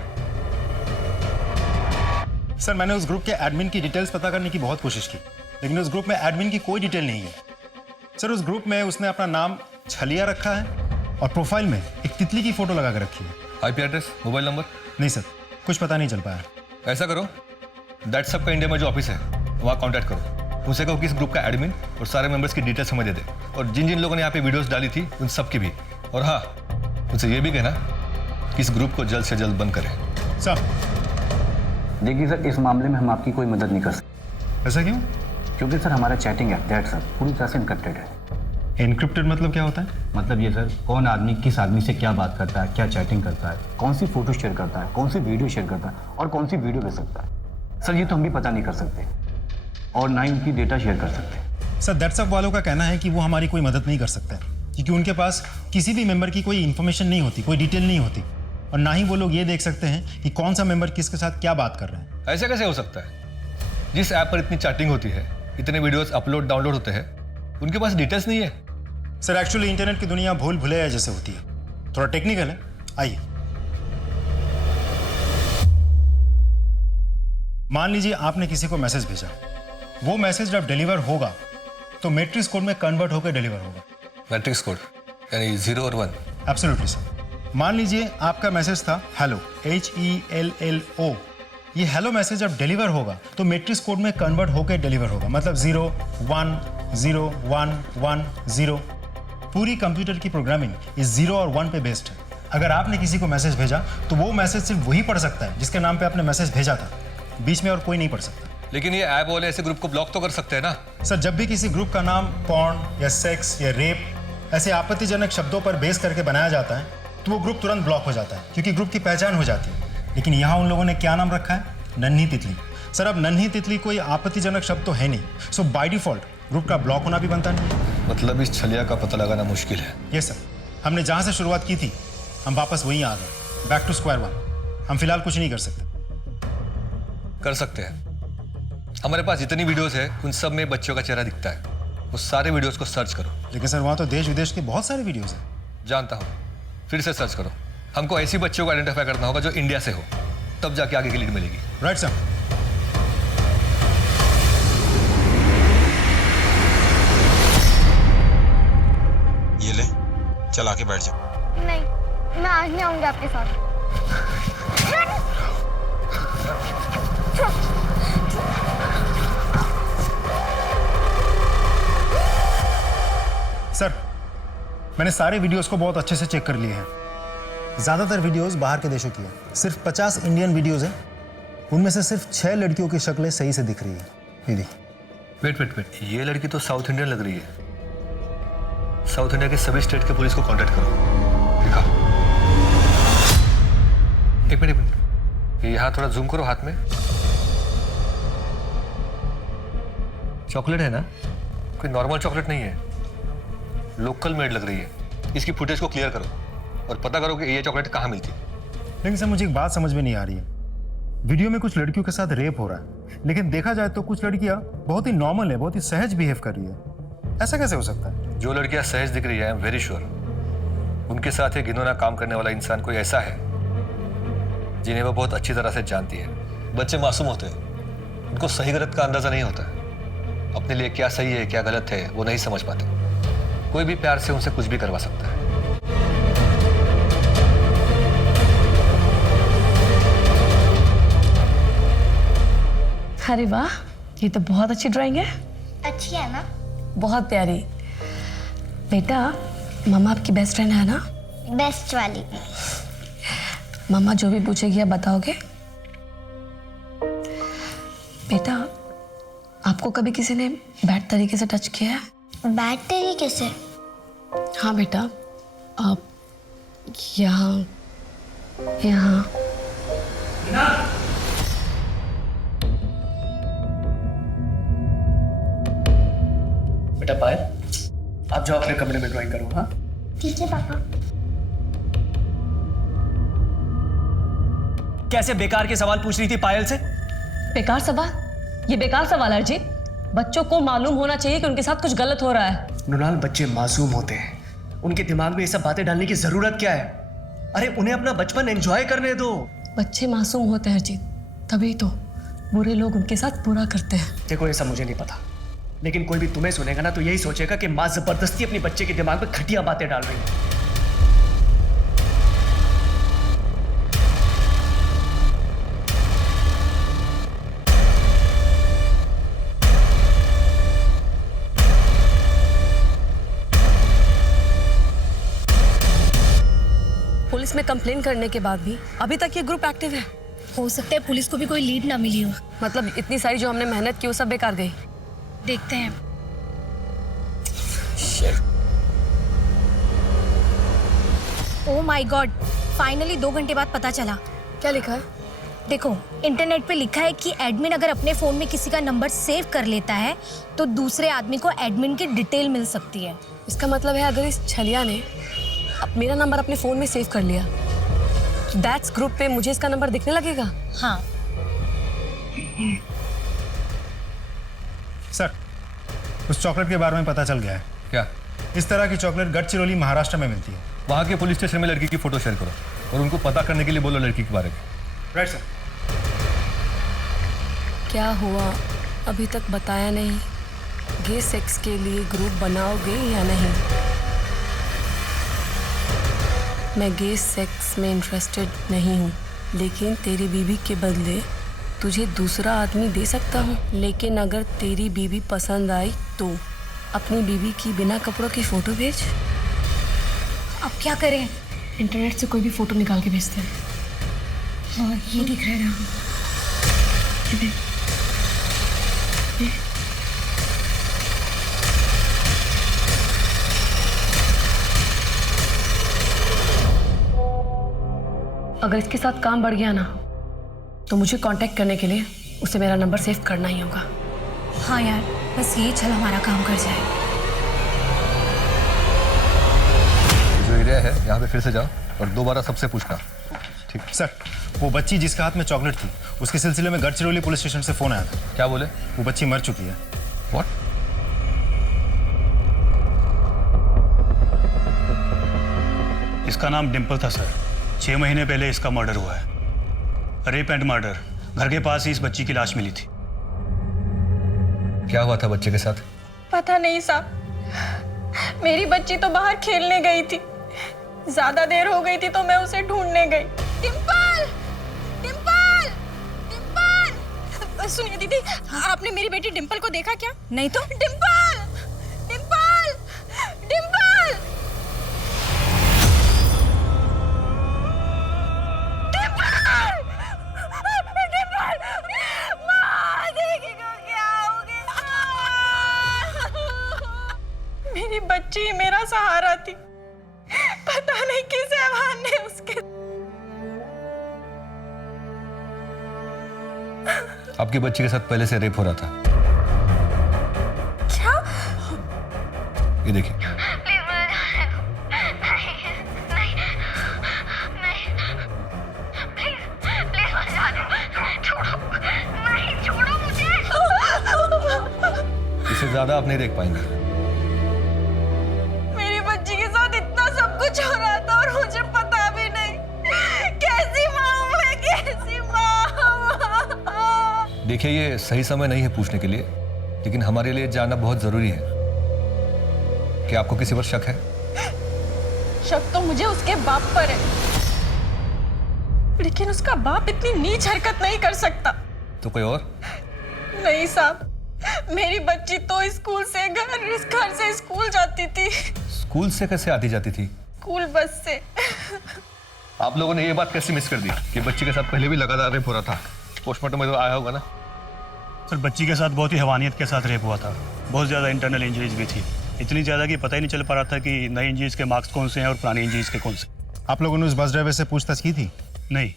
सर मैंने उस ग्रुप के एडमिन की डिटेल्स पता करने की बहुत कोशिश की, लेकिन उस ग्रुप में एडमिन की कोई डिटेल नहीं है। सर उस ग्रुप में उसने अपना नाम छलिया रखा है और प्रोफाइल में एक तितली की फोटो लगा कर रखी है। IP address, mobile number? नहीं सर, कुछ पता नहीं चल पाया। ऐसा करो, दैट्सअप का इंडिया में जो ऑफिस है वहाँ कॉन्टैक्ट करो, उनसे कहो कि इस ग्रुप का एडमिन और सारे मेंबर्स की डिटेल्स हमें दे दे, और जिन जिन लोगों ने यहाँ पे वीडियोस डाली थी उन सब की भी। और हाँ, उनसे ये भी कहना कि इस ग्रुप को जल्द से जल्द बंद करें। सर देखिए सर, इस मामले में हम आपकी कोई मदद नहीं कर सकते। ऐसा क्यों? क्योंकि सर हमारा चैटिंग ऐप दैट सर पूरी तरह से इनक्रिप्टेड है। इनक्रिप्टेड मतलब क्या होता है? मतलब ये सर, कौन आदमी किस आदमी से क्या बात करता है, क्या चैटिंग करता है, कौन सी फोटो शेयर करता है, कौन सी वीडियो शेयर करता है और कौन सी वीडियो भेज सकता है, सर ये तो हम भी पता नहीं कर सकते और ना ही उनकी डेटा शेयर कर सकते। सर दैट्सअप वालों का कहना है कि वो हमारी कोई मदद नहीं कर सकते क्योंकि उनके पास किसी भी मेंबर की कोई इन्फॉर्मेशन नहीं होती, कोई डिटेल नहीं होती, और ना ही वो लोग ये देख सकते हैं कि कौन सा मेंबर किसके साथ क्या बात कर रहे हैं। ऐसा कैसे हो सकता है? जिस ऐप पर इतनी चैटिंग होती है, इतने वीडियोस अपलोड डाउनलोड होते हैं, उनके पास डिटेल्स नहीं है। सर एक्चुअली इंटरनेट की दुनिया भूल भुलैया जैसे होती है, थोड़ा टेक्निकल है। आइए, मान लीजिए आपने किसी को मैसेज भेजा, वो मैसेज जब डिलीवर होगा तो मैट्रिक्स कोड में कन्वर्ट होकर डिलीवर होगा। मैट्रिक्स कोड यानी 0 और 1? Absolutely sir. मान लीजिए आपका मैसेज था हेलो, HELLO। ये हेलो मैसेज जब डिलीवर होगा तो मैट्रिक्स कोड में कन्वर्ट होकर डिलीवर होगा, मतलब 0 1 0 1 1 0। पूरी कंप्यूटर की प्रोग्रामिंग इस 0 और 1 पे बेस्ड है। अगर आपने किसी को मैसेज भेजा तो वो मैसेज सिर्फ वही पढ़ सकता है जिसके नाम पे आपने मैसेज भेजा था, बीच में और कोई नहीं पढ़ सकता। लेकिन ये ऐप वाले ऐसे ग्रुप को ब्लॉक तो कर सकते हैं ना? सर जब भी किसी ग्रुप का नाम पॉर्न या सेक्स या रेप ऐसे आपत्तिजनक शब्दों पर बेस करके बनाया जाता है तो वो ग्रुप तुरंत ब्लॉक हो जाता है क्योंकि ग्रुप की पहचान हो जाती है। लेकिन यहाँ उन लोगों ने क्या नाम रखा है? नन्ही तितली। सर अब नन्ही तितली कोई आपत्तिजनक शब्द तो है नहीं, सो बाय डिफॉल्ट ग्रुप का ब्लॉक होना भी बनता नहीं। मतलब इस छलिया का पता लगाना मुश्किल है। यस सर, हमने जहाँ से शुरुआत की थी हम वापस वहीं आ गए, बैक टू स्क्वायर वन। हम फिलहाल कुछ नहीं कर सकते। कर सकते हैं। हमारे पास जितनी वीडियोस है उन सब में बच्चों का चेहरा दिखता है, उस सारे वीडियोस को सर्च करो। लेकिन सर वहाँ तो देश विदेश के बहुत सारे वीडियोस हैं। जानता हूँ, फिर से सर्च करो। हमको ऐसी बच्चों को आइडेंटिफाई करना होगा जो इंडिया से हो, तब जाके आगे की लीड मिलेगी। Right sir. ये ले, चल आके बैठ जा। नहीं, मैं आज नहीं आऊंगी आपके साथ। सर मैंने सारे वीडियोस को बहुत अच्छे से चेक कर लिए हैं ज़्यादातर वीडियोस बाहर के देशों की है, सिर्फ 50 इंडियन वीडियोस हैं, उनमें से सिर्फ 6 लड़कियों की शक्लें सही से दिख रही है। ये देखिए। वेट, ये लड़की तो साउथ इंडियन लग रही है। साउथ इंडिया के सभी स्टेट के पुलिस को कांटेक्ट करो। दिखा। एक मिनट, ये यहाँ थोड़ा जूम करो हाथ में। चॉकलेट है ना? कोई नॉर्मल चॉकलेट नहीं है, लोकल मेड लग रही है। इसकी फुटेज को क्लियर करो और पता करो कि ये चॉकलेट कहाँ मिलती है। लेकिन सर मुझे एक बात समझ में नहीं आ रही है, वीडियो में कुछ लड़कियों के साथ रेप हो रहा है, लेकिन देखा जाए तो कुछ लड़कियां बहुत ही नॉर्मल है, बहुत ही सहज बिहेव कर रही है। ऐसा कैसे हो सकता है? जो लड़कियां सहज दिख रही है, आई एम वेरी श्योर उनके साथ एक घिनौना काम करने वाला इंसान कोई ऐसा है जिन्हें वो बहुत अच्छी तरह से जानती है। बच्चे मासूम होते हैं, उनको सही गलत का अंदाजा नहीं होता है। अपने लिए क्या सही है क्या गलत है वो नहीं समझ पाते। कोई भी प्यार से उनसे कुछ भी करवा सकता है। अरे वाह, ये तो बहुत अच्छी ड्राइंग है। अच्छी है ना? बहुत प्यारी। बेटा, मम्मा आपकी बेस्ट फ्रेंड है ना? बेस्ट वाली। मम्मा जो भी पूछेगी आप बताओगे? बेटा, आपको कभी किसी ने बैड तरीके से टच किया है? बैड तरीके से? हाँ बेटा, आप यहाँ बेटा पायल, आप जाओ अपने कमरे में ड्राइंग करो। हाँ ठीक है पापा। कैसे बेकार के सवाल पूछ रही थी पायल से? बेकार सवाल? ये बेकार सवाल है अर्जित। बच्चों को मालूम होना चाहिए कि उनके साथ कुछ गलत हो रहा है। मृणाल, बच्चे मासूम होते हैं, उनके दिमाग में ये सब बातें डालने की जरूरत क्या है? अरे उन्हें अपना बचपन एंजॉय करने दो। बच्चे मासूम होते हैं अर्जित, तभी तो बुरे लोग उनके साथ बुरा करते हैं। देखो ये सब मुझे नहीं पता, लेकिन कोई भी तुम्हें सुनेगा ना तो यही सोचेगा कि माँ जबरदस्ती अपने बच्चे के दिमाग में घटिया बातें डाल रही है। पुलिस में कंप्लेन करने के बाद भी अभी तक ये ग्रुप एक्टिव है। हो सकता है पुलिस को भी कोई लीड ना मिली हो। मतलब इतनी सारी जो हमने मेहनत की वो सब बेकार गई। देखते हैं। ओह माय गॉड, फाइनली 2 घंटे बाद पता चला। क्या लिखा है? देखो, इंटरनेट पे लिखा है कि एडमिन अगर अपने फोन में किसी का नंबर सेव कर लेता है तो दूसरे आदमी को एडमिन की डिटेल मिल सकती है। इसका मतलब है अगर इस छलिया ने मेरा नंबर अपने फोन में सेव कर लिया तो दैट्स ग्रुप पे मुझे इसका नंबर दिखने लगेगा। हाँ सर, उस चॉकलेट के बारे में पता चल गया है। क्या? इस तरह की चॉकलेट गढ़चिरौली महाराष्ट्र में मिलती है। वहाँ के पुलिस स्टेशन में लड़की की फोटो शेयर करो और उनको पता करने के लिए बोलो लड़की के बारे में। Right sir. क्या हुआ अभी तक बताया नहीं? गे सेक्स के लिए ग्रुप बनाओगे या नहीं? मैं गे सेक्स में इंटरेस्टेड नहीं हूँ, लेकिन तेरी बीवी के बदले तुझे दूसरा आदमी दे सकता हूँ। लेकिन अगर तेरी बीवी पसंद आई तो अपनी बीवी की बिना कपड़ों की फोटो भेज। अब क्या करें? इंटरनेट से कोई भी फोटो निकाल के भेजते हैं। हाँ ये दिख रहा है ना। अगर इसके साथ काम बढ़ गया ना तो मुझे कांटेक्ट करने के लिए उसे मेरा नंबर सेव करना ही होगा। हाँ यार, बस ये चल हमारा काम कर जाए। जो एरिया है यहाँ पे फिर से जाओ और दोबारा सबसे पूछना। ठीक सर, वो बच्ची जिसके हाथ में चॉकलेट थी उसके सिलसिले में गढ़चिरौली पुलिस स्टेशन से फोन आया था। क्या बोले? वो बच्ची मर चुकी है। व्हाट? इसका नाम डिम्पल था सर। 6 महीने पहले इसका मर्डर हुआ है। Rape and murder. घर के पास ही इस बच्ची की लाश मिली थी। क्या हुआ था बच्चे के साथ? पता नहीं साहब, मेरी बच्ची तो बाहर खेलने गई थी। ज्यादा देर हो गई थी तो मैं उसे ढूंढने गई। डिम्पल, डिम्पल, डिम्पल। सुनिए दीदी, आपने मेरी बेटी डिम्पल को देखा क्या? नहीं तो। डिम्पल, डिम्पल, डिम्पल। आपकी बच्ची के साथ पहले से रेप हो रहा था। क्या? ये देखिए। प्लीज मुझे जाने दो। नहीं प्लीज प्लीज मुझे जाने दो। छोड़ो, नहीं छोड़ो मुझे। इससे ज्यादा आप नहीं देख पाएंगे। मेरी बच्ची के साथ इतना सब कुछ हो रहा था और मुझे पता भी नहीं। कैसी माँ हूँ मैं, कैसी माँ। देखिए, ये सही समय नहीं है पूछने के लिए, लेकिन हमारे लिए जानना बहुत जरूरी है कि आपको किसी पर शक है। शक तो मुझे उसके बाप पर है, लेकिन उसका बाप इतनी नीच हरकत नहीं कर सकता। तो कोई और? नहीं साहब, मेरी बच्ची तो स्कूल से घर से स्कूल जाती थी। स्कूल से कैसे आती जाती थी? स्कूल बस से। आप लोगों ने ये बात कैसे मिस कर दी कि बच्ची के साथ पहले भी लगातार रेप हो रहा था? पोस्टमार्टम में तो आया होगा ना? सर, बच्ची के साथ बहुत ही हैवानियत के साथ रेप हुआ था। बहुत ज़्यादा इंटरनल इंजरीज भी थी, इतनी ज़्यादा कि पता ही नहीं चल पा रहा था कि नई इंजरीज के मार्क्स कौन से हैं और पुरानी इंजरीज के कौन से। आप लोगों ने उस बस ड्राइवर से पूछताछ की थी? नहीं,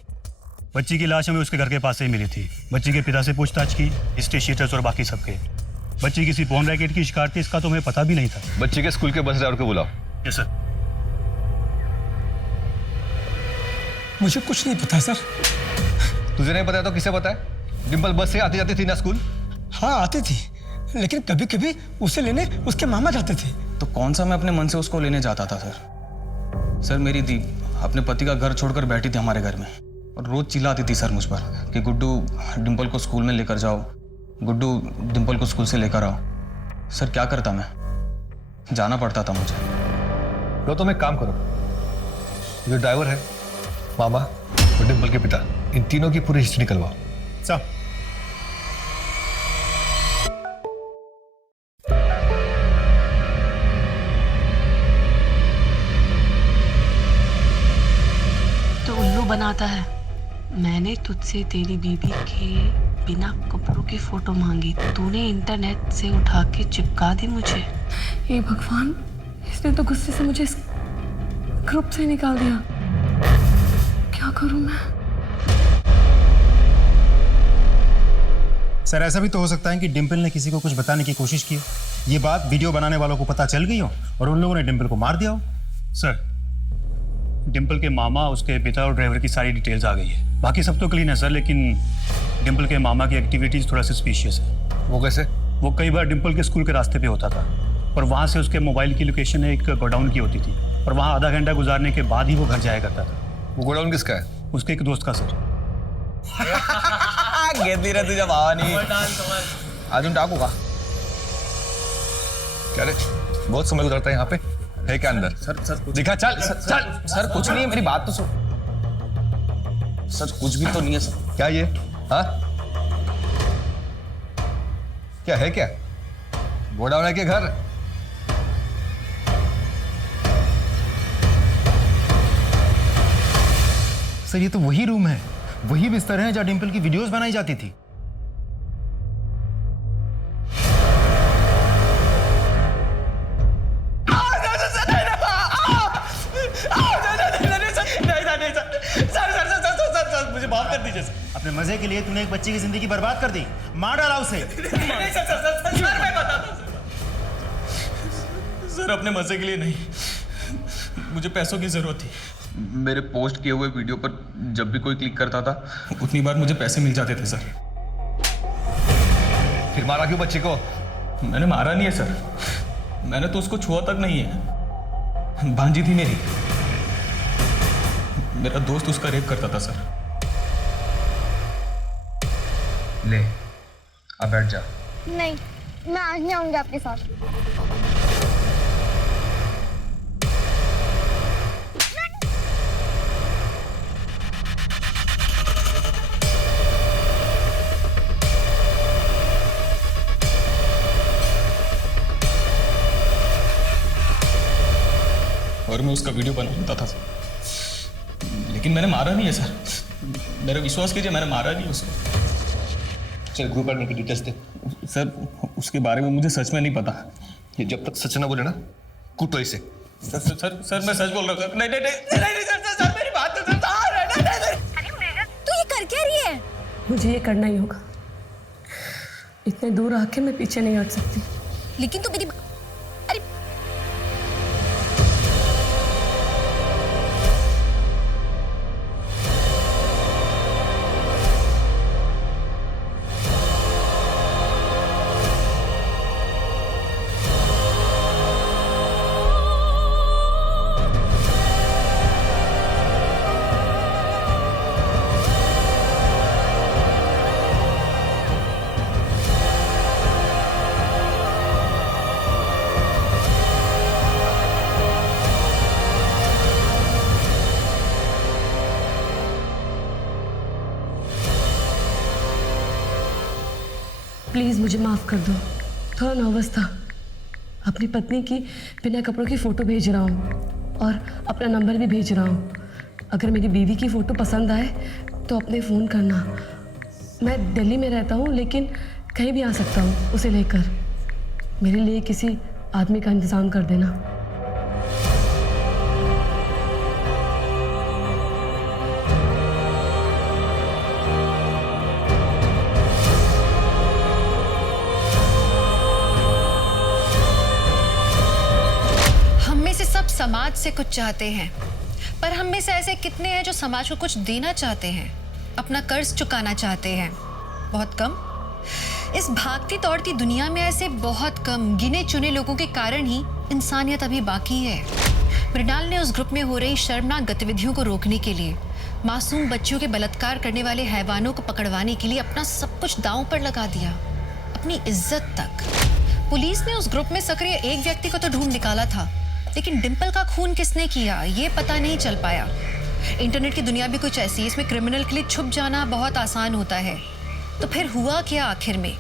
बच्ची की लाश हमें उसके घर के पास से ही मिली थी। बच्ची के पिता से पूछताछ की, हिस्ट्री शीटर्स और बाकी सबके। बच्ची किसी फोन रैकेट की शिकार थी, इसका तो हमें पता भी नहीं था। बच्ची के स्कूल के बस ड्राइवर को बुलाओ। Yes sir. मुझे कुछ नहीं पता सर। तुझे नहीं पता तो किसे पता है? डिम्पल बस से आती जाती थी ना स्कूल? हाँ आती थी, लेकिन कभी कभी उसे लेने उसके मामा जाते थे। तो कौन सा मैं अपने मन से उसको लेने जाता था सर? सर, मेरी दी अपने पति का घर छोड़कर बैठी थी हमारे घर में और रोज चिल्लाती थी सर मुझ पर कि गुड्डू डिम्पल को स्कूल में लेकर जाओ, गुड्डू डिम्पल को स्कूल से लेकर आओ। सर क्या करता मैं, जाना पड़ता था मुझे। तो तुम एक काम करो, जो ड्राइवर है, मामा और डिम्पल के पिता, इन तीनों की पूरी हिस्ट्री निकलवाओ। सब तो उल्लू बनाता है। मैंने तुझसे तेरी बीबी के बिना कपड़ों की फोटो मांगी, तूने इंटरनेट से उठा के चिपका दी मुझे। हे भगवान, इसने तो गुस्से से मुझे इस ग्रुप से निकाल दिया। क्या करूं मैं? सर, ऐसा भी तो हो सकता है कि डिम्पल ने किसी को कुछ बताने की कोशिश की हो, ये बात वीडियो बनाने वालों को पता चल गई हो और उन लोगों ने डिम्पल को मार दिया हो। सर, डिम्पल के मामा, उसके पिता और ड्राइवर की सारी डिटेल्स आ गई है। बाकी सब तो क्लीन है सर, लेकिन डिम्पल के मामा की एक्टिविटीज थोड़ा सस्पिशियस है। वो कैसे? वो कई बार डिम्पल के स्कूल के रास्ते पे होता था और वहाँ से उसके मोबाइल की लोकेशन एक गोडाउन की होती थी और वहाँ आधा घंटा गुजारने के बाद ही वो घर जाया करता था। वो गोडाउन किसका है? उसके एक दोस्त का सर। घेतली रे तुझ्या भावानी। अजून टाकू का? क्या रे, बहुत समय गुजरता है यहाँ पे? है क्या अंदर? सर दिखा, चल चल। सर कुछ नहीं है, मेरी बात तो सुन। सर कुछ भी तो नहीं है सर। क्या ये? हाँ, क्या है? क्या गोडाउन है के घर? सर, ये तो वही रूम है, वही बिस्तर है जहाँ डिम्पल की वीडियोस बनाई जाती थी। मुझे माफ कर दीजिए सर। अपने मजे के लिए तूने एक बच्ची की जिंदगी बर्बाद कर दी, मार डाला उसे। सर अपने मजे के लिए नहीं, मुझे पैसों की जरूरत थी। मेरे पोस्ट किए हुए वीडियो पर जब भी कोई क्लिक करता था, उतनी बार मुझे पैसे मिल जाते थे सर। फिर मारा क्यों बच्ची को? मैंने मारा नहीं है सर, मैंने तो उसको छुआ तक नहीं है। भांजी थी मेरी, मेरा दोस्त उसका रेप करता था सर। ले, अब बैठ जा। नहीं, मैं आज नहीं आऊंगी आपके साथ। और मैं उसका वीडियो बनाता था सर, लेकिन मैंने मारा नहीं है सर। मेरा विश्वास कीजिए, मैंने मारा नहीं उसको। चल ग्रुप एडमिन की डिटेल्स दे। सर उसके बारे में मुझे सच में नहीं पता। ये जब तक सच ना बोले ना, कूटो इसे। सर मैं सच बोल रहा हूँ। नहीं सर मेरी बात तो तू ये कर क्या रही है? मुझे ये करना ही होगा। इतने दूर आके मैं पीछे नहीं हट सकती। लेकिन तू मेरी अरे प्लीज़ मुझे माफ़ कर दो, थोड़ा नर्वस था। अपनी पत्नी की बिना कपड़ों की फ़ोटो भेज रहा हूँ और अपना नंबर भी भेज रहा हूँ। अगर मेरी बीवी की फ़ोटो पसंद आए तो अपने फ़ोन करना। मैं दिल्ली में रहता हूँ लेकिन कहीं भी आ सकता हूँ उसे लेकर। मेरे लिए किसी आदमी का इंतज़ाम कर देना। सब समाज से कुछ चाहते हैं, पर हम में से ऐसे कितने हैं जो समाज को कुछ देना चाहते हैं, अपना कर्ज चुकाना चाहते हैं? बहुत कम। इस भागती दौड़ती दुनिया में ऐसे बहुत कम गिने चुने लोगों के कारण ही इंसानियत अभी बाकी है। मृणाल ने उस ग्रुप में हो रही शर्मनाक गतिविधियों को रोकने के लिए, मासूम बच्चियों के बलात्कार करने वाले हैवानों को पकड़वाने के लिए अपना सब कुछ दांव पर लगा दिया, अपनी इज्जत तक। पुलिस ने उस ग्रुप में सक्रिय एक व्यक्ति को तो ढूंढ निकाला था, लेकिन डिंपल का खून किसने किया ये पता नहीं चल पाया। इंटरनेट की दुनिया भी कुछ ऐसी है, इसमें क्रिमिनल के लिए छुप जाना बहुत आसान होता है। तो फिर हुआ क्या आखिर में?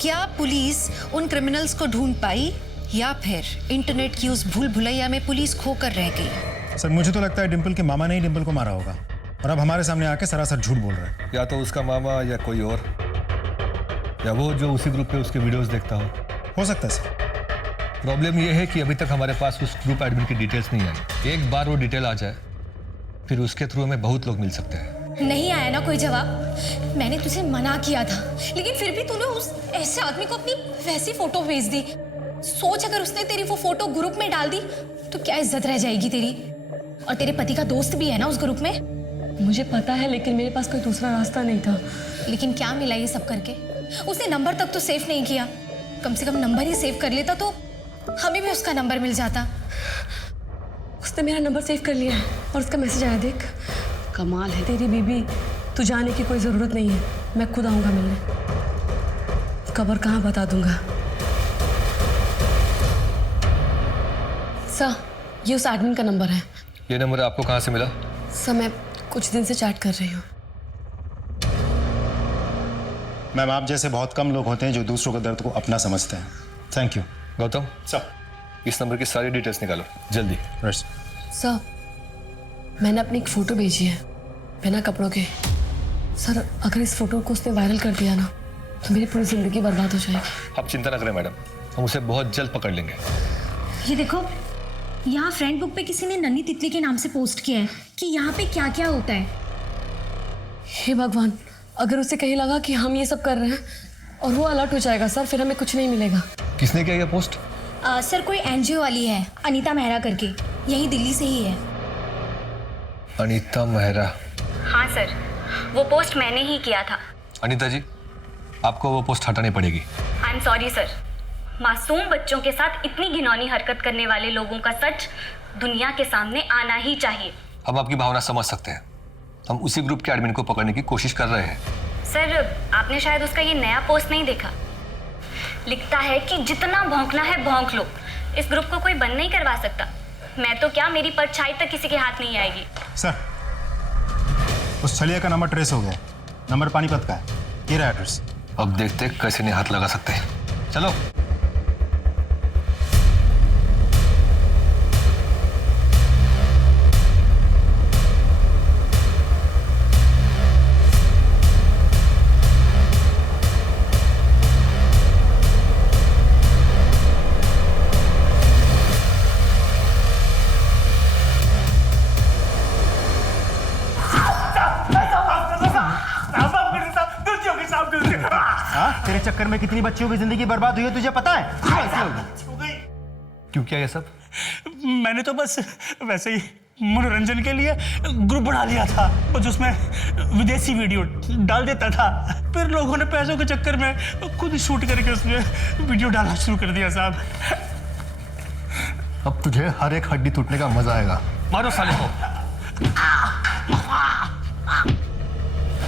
क्या पुलिस उन क्रिमिनल्स को ढूंढ पाई या फिर इंटरनेट की उस भूल भुलैया में पुलिस खोकर रह गई? सर मुझे तो लगता है डिंपल के मामा ने ही डिंपल को मारा होगा और अब हमारे सामने आके सरासर झूठ बोल रहा है। या तो उसका मामा या कोई और, या वो जो उसी ग्रुप पे उसके वीडियोस देखता हो सकता है सर। प्रॉब्लम ये है कि अभी तक हमारे पास उस ग्रुप एडमिन की डिटेल्स नहीं आई। एक बार वो डिटेल आ जाए फिर उसके थ्रू हमें बहुत लोग मिल सकते हैं। नहीं आया ना कोई जवाब। मैंने तुझे मना किया था, लेकिन फिर भी तूने उस ऐसे आदमी को अपनी वैसी फोटो भेज दी। सोच अगर उसने तेरी वो फोटो ग्रुप में डाल दी तो क्या इज्जत रह जाएगी तेरी? और तेरे पति का दोस्त भी है ना उस ग्रुप में। मुझे पता है, लेकिन मेरे पास कोई दूसरा रास्ता नहीं था। लेकिन क्या मिला ये सब करके? उसने नंबर तक तो सेव नहीं किया। कम से कम नंबर ही सेव कर लेता तो हमें भी उसका नंबर मिल जाता। उसने मेरा नंबर सेव कर लिया है और उसका मैसेज आया, देख। कमाल है। तेरी बीबी, तू जाने की कोई ज़रूरत नहीं है, मैं खुद आऊँगा मिलने। कबर कहाँ बता दूंगा। सर, ये उस एडमिन का नंबर है। ये नंबर आपको कहाँ से मिला? सर, मैं कुछ दिन से चैट कर रही हूँ। मैम, आप जैसे बहुत कम लोग होते हैं जो दूसरों के दर्द को अपना समझते हैं। Thank you. गौतम सर, इस नंबर की सारी डिटेल्स निकालो जल्दी। सर, मैंने अपनी एक फ़ोटो भेजी है बिना कपड़ों के। सर, अगर इस फोटो को उसने वायरल कर दिया ना तो मेरी पूरी ज़िंदगी बर्बाद हो जाएगी। आप चिंता न करें मैडम, हम उसे बहुत जल्द पकड़ लेंगे। ये देखो, यहाँ फ्रेंड बुक पे किसी ने नन्ही तितली के नाम से पोस्ट किया है कि यहाँ पे क्या क्या होता है। हे भगवान, अगर उसे कहीं लगा कि हम ये सब कर रहे हैं और वो अलर्ट हो जाएगा सर, फिर हमें कुछ नहीं मिलेगा। किसने किया ये पोस्ट? सर, कोई एनजीओ वाली है, अनीता मेहरा करके, यही दिल्ली से ही है। अनीता मेहरा? हाँ सर, वो पोस्ट मैंने ही किया था। अनीता जी, आपको वो पोस्ट हटानी पड़ेगी। आई एम सॉरी सर। मासूम बच्चों के साथ इतनी घिनौनी हरकत करने वाले लोगों का सच दुनिया के सामने आना ही चाहिए। हम आपकी भावना समझ सकते हैं। हम उसी ग्रुप के एडमिन को पकड़ने की कोशिश कर रहे हैं। सर, आपने शायद उसका ये नया पोस्ट नहीं देखा। लिखता है कि जितना भौंकना है भौंक लो, इस ग्रुप को कोई बंद नहीं करवा सकता। मैं तो क्या, मेरी परछाई तक किसी के हाथ नहीं आएगी। सर, उस छलिया का नंबर ट्रेस हो गया। नंबर पानीपत का है, ये रहा एड्रेस। अब देखते हैं कैसे नहीं हाथ लगा सकते हैं। चलो। हाँ, तेरे चक्कर में कितनी बच्चियों की जिंदगी बर्बाद हुई है तुझे पता है? क्यों किया ये सब? मैंने तो बस वैसे ही मनोरंजन के लिए ग्रुप बना लिया था, बस उसमें विदेशी वीडियो डाल देता था। फिर लोगों ने पैसों के चक्कर में खुद शूट करके उसमें वीडियो डालना शुरू कर दिया साहब। अब तुझे हर एक हड्डी टूटने का मजा आएगा। मारो साले को।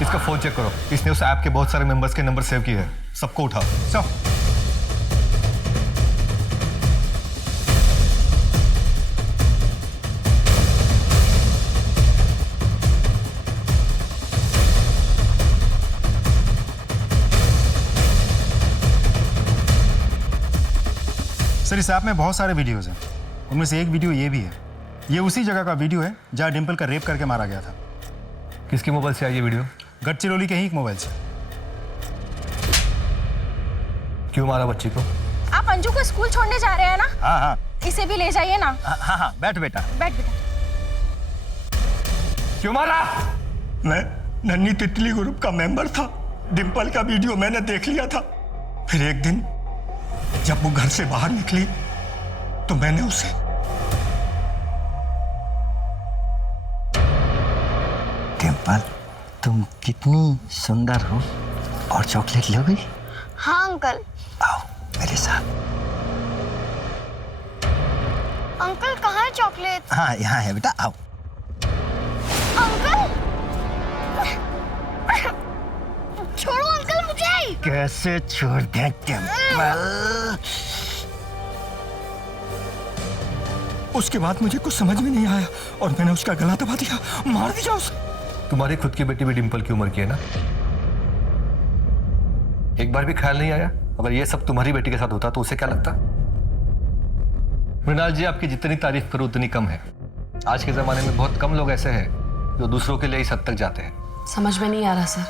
इसका फोन चेक करो, इसने उस ऐप के बहुत सारे मेंबर्स के नंबर सेव किए हैं, सबको उठाओ। चलो। सर इस ऐप में बहुत सारे वीडियोस हैं, उनमें से एक वीडियो ये भी है। ये उसी जगह का वीडियो है जहाँ डिम्पल का रेप करके मारा गया था। किसके मोबाइल से आई ये वीडियो? गढ़चिरौली के ही एक मोबाइल से। क्यों मारा बच्ची को? आप अंजू को स्कूल छोड़ने जा रहे हैं ना? हाँ हाँ इसे भी ले जाइए ना। हाँ हाँ, बैठ बेटा। बैठ बेटा। क्यों मारा? मैं नन्ही तितली ग्रुप का मेंबर था। डिम्पल का वीडियो मैंने देख लिया था। फिर एक दिन जब वो घर से बाहर निकली तो मैंने उसे डिम्पल, तुम कितनी सुंदर हो। और चॉकलेट लोगी? हाँ अंकल। आओ मेरे साथ। अंकल कहाँ है चॉकलेट? हाँ यहाँ है बेटा, आओ। अंकल छोड़ो अंकल मुझे। कैसे छोड़ दें डिम्पल? उसके बाद मुझे कुछ समझ में नहीं आया और मैंने उसका गला दबा दिया, मार दिया उसे। तुम्हारी खुद की बेटी भी डिम्पल की उम्र की है ना? एक बार भी ख्याल नहीं आया अगर ये सब तुम्हारी बेटी के साथ होता तो उसे क्या लगता? मृणाल जी, आपकी जितनी तारीफ करो उतनी कम है। आज के जमाने में बहुत कम लोग ऐसे हैं जो दूसरों के लिए इस हद तक जाते हैं। समझ में नहीं आ रहा सर,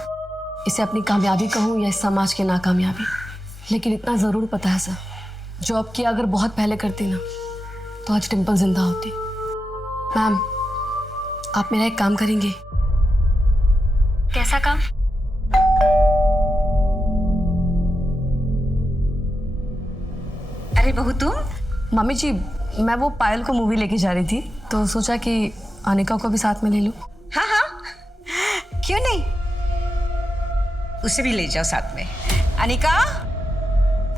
इसे अपनी कामयाबी कहूँ या इस समाज की नाकामयाबी, लेकिन इतना ज़रूर पता है सर, जॉब की अगर बहुत पहले करती ना तो आज डिम्पल जिंदा होती। मैम, आप मेरा एक काम करेंगे? कैसा काम? अरे बहू तुम? मम्मी जी, मैं वो पायल को मूवी लेके जा रही थी तो सोचा कि अनिका को भी साथ में ले लूं। हाँ हाँ, क्यों नहीं, उसे भी ले जाओ साथ में। अनिका,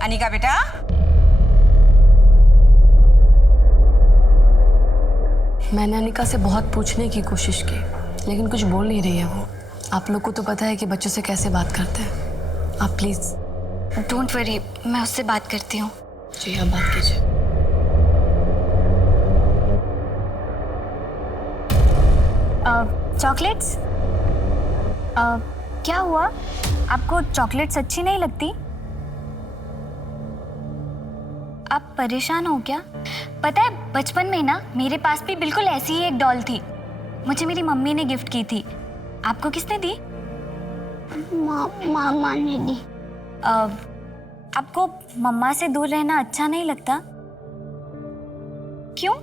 अनिका बेटा। मैंने अनिका से बहुत पूछने की कोशिश की लेकिन कुछ बोल नहीं रही है वो। आप लोग को तो पता है कि बच्चों से कैसे बात करते हैं। आप प्लीज। डोंट वरी, मैं उससे बात करती हूँ। जी आप बात कीजिए। चॉकलेट्स? क्या हुआ, आपको चॉकलेट्स अच्छी नहीं लगती? आप परेशान हो क्या? पता है बचपन में ना मेरे पास भी बिल्कुल ऐसी ही एक डॉल थी, मुझे मेरी मम्मी ने गिफ्ट की थी। आपको किसने दी? मामा ने दी। आपको मम्मा से दूर रहना अच्छा नहीं लगता? क्यों,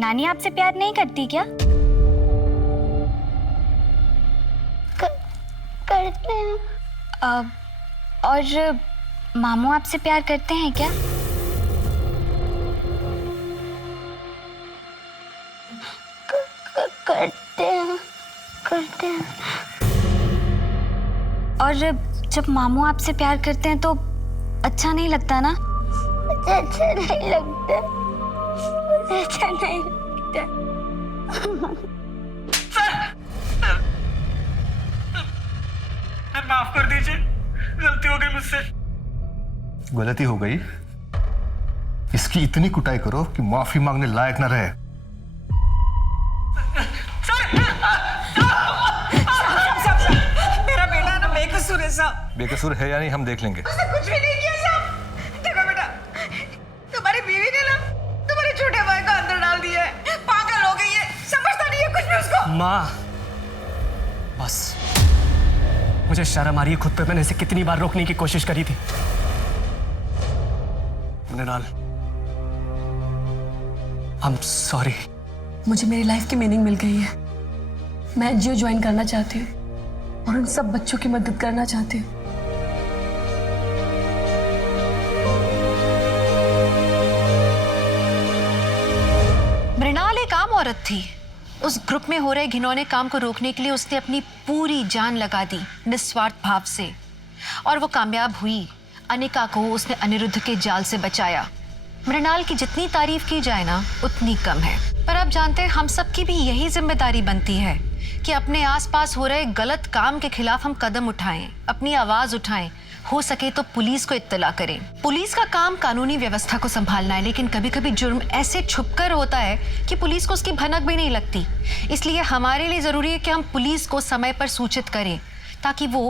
नानी आपसे प्यार नहीं करती क्या? करते हैं। और मामू आपसे प्यार करते हैं क्या? करते हैं। और जब मामू आपसे प्यार करते हैं तो अच्छा नहीं लगता ना? अच्छा नहीं लगता, अच्छा नहीं लगता। माफ कर दीजिए, गलती हो गई मुझसे। गलती हो गई? इसकी इतनी कुटाई करो कि माफी मांगने लायक न रहे। मेरा बेटा ना बेकसूर है साहब। बेकसूर है या नहीं हम देख लेंगे। उसने कुछ भी नहीं किया साहब। देखो बेटा, तुम्हारी बीवी ने ना तुम्हारे छोटे भाई को अंदर डाल दिया है, पागल हो गई है, समझता नहीं है कुछ भी उसको। माँ बस, मुझे शर्म आ रही है खुद पे, मैंने इसे कितनी बार रोकने की कोशिश करी थी। Mrinal, I am sorry. मुझे मेरी लाइफ की मीनिंग मिल गई है। मैं एनजीओ ज्वाइन करना चाहती हूँ और उन सब बच्चों की मदद करना चाहती हूँ। औरत थी। उस ग्रुप में हो रहे घिनौने काम को रोकने के लिए उसने अपनी पूरी जान लगा दी निस्वार्थ भाव से, और वो कामयाब हुई। अनिका को उसने अनिरुद्ध के जाल से बचाया। मृणाल की जितनी तारीफ की जाए ना उतनी कम है। पर आप जानते हैं हम सबकी भी यही जिम्मेदारी बनती है कि अपने आसपास हो रहे गलत काम के खिलाफ हम कदम उठाएं, अपनी आवाज उठाएं, हो सके तो पुलिस को इत्तला करें। पुलिस का काम कानूनी व्यवस्था को संभालना है, लेकिन कभी कभी जुर्म ऐसे छुपकर होता है कि पुलिस को उसकी भनक भी नहीं लगती। इसलिए हमारे लिए जरूरी है कि हम पुलिस को समय पर सूचित करें ताकि वो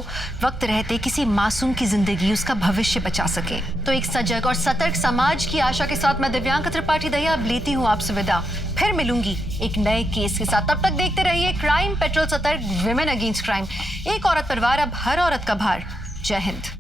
वक्त रहते किसी मासूम की जिंदगी, उसका भविष्य बचा सके। तो एक सजग और सतर्क समाज की आशा के साथ मैं दिव्यांका त्रिपाठी दहिया अब लेती हूँ आपसे विदा। फिर मिलूंगी एक नए केस के साथ। तब तक देखते रहिए क्राइम पेट्रोल सतर्क, विमेन अगेंस्ट क्राइम। एक औरत परिवार, अब हर औरत का भार। जय हिंद।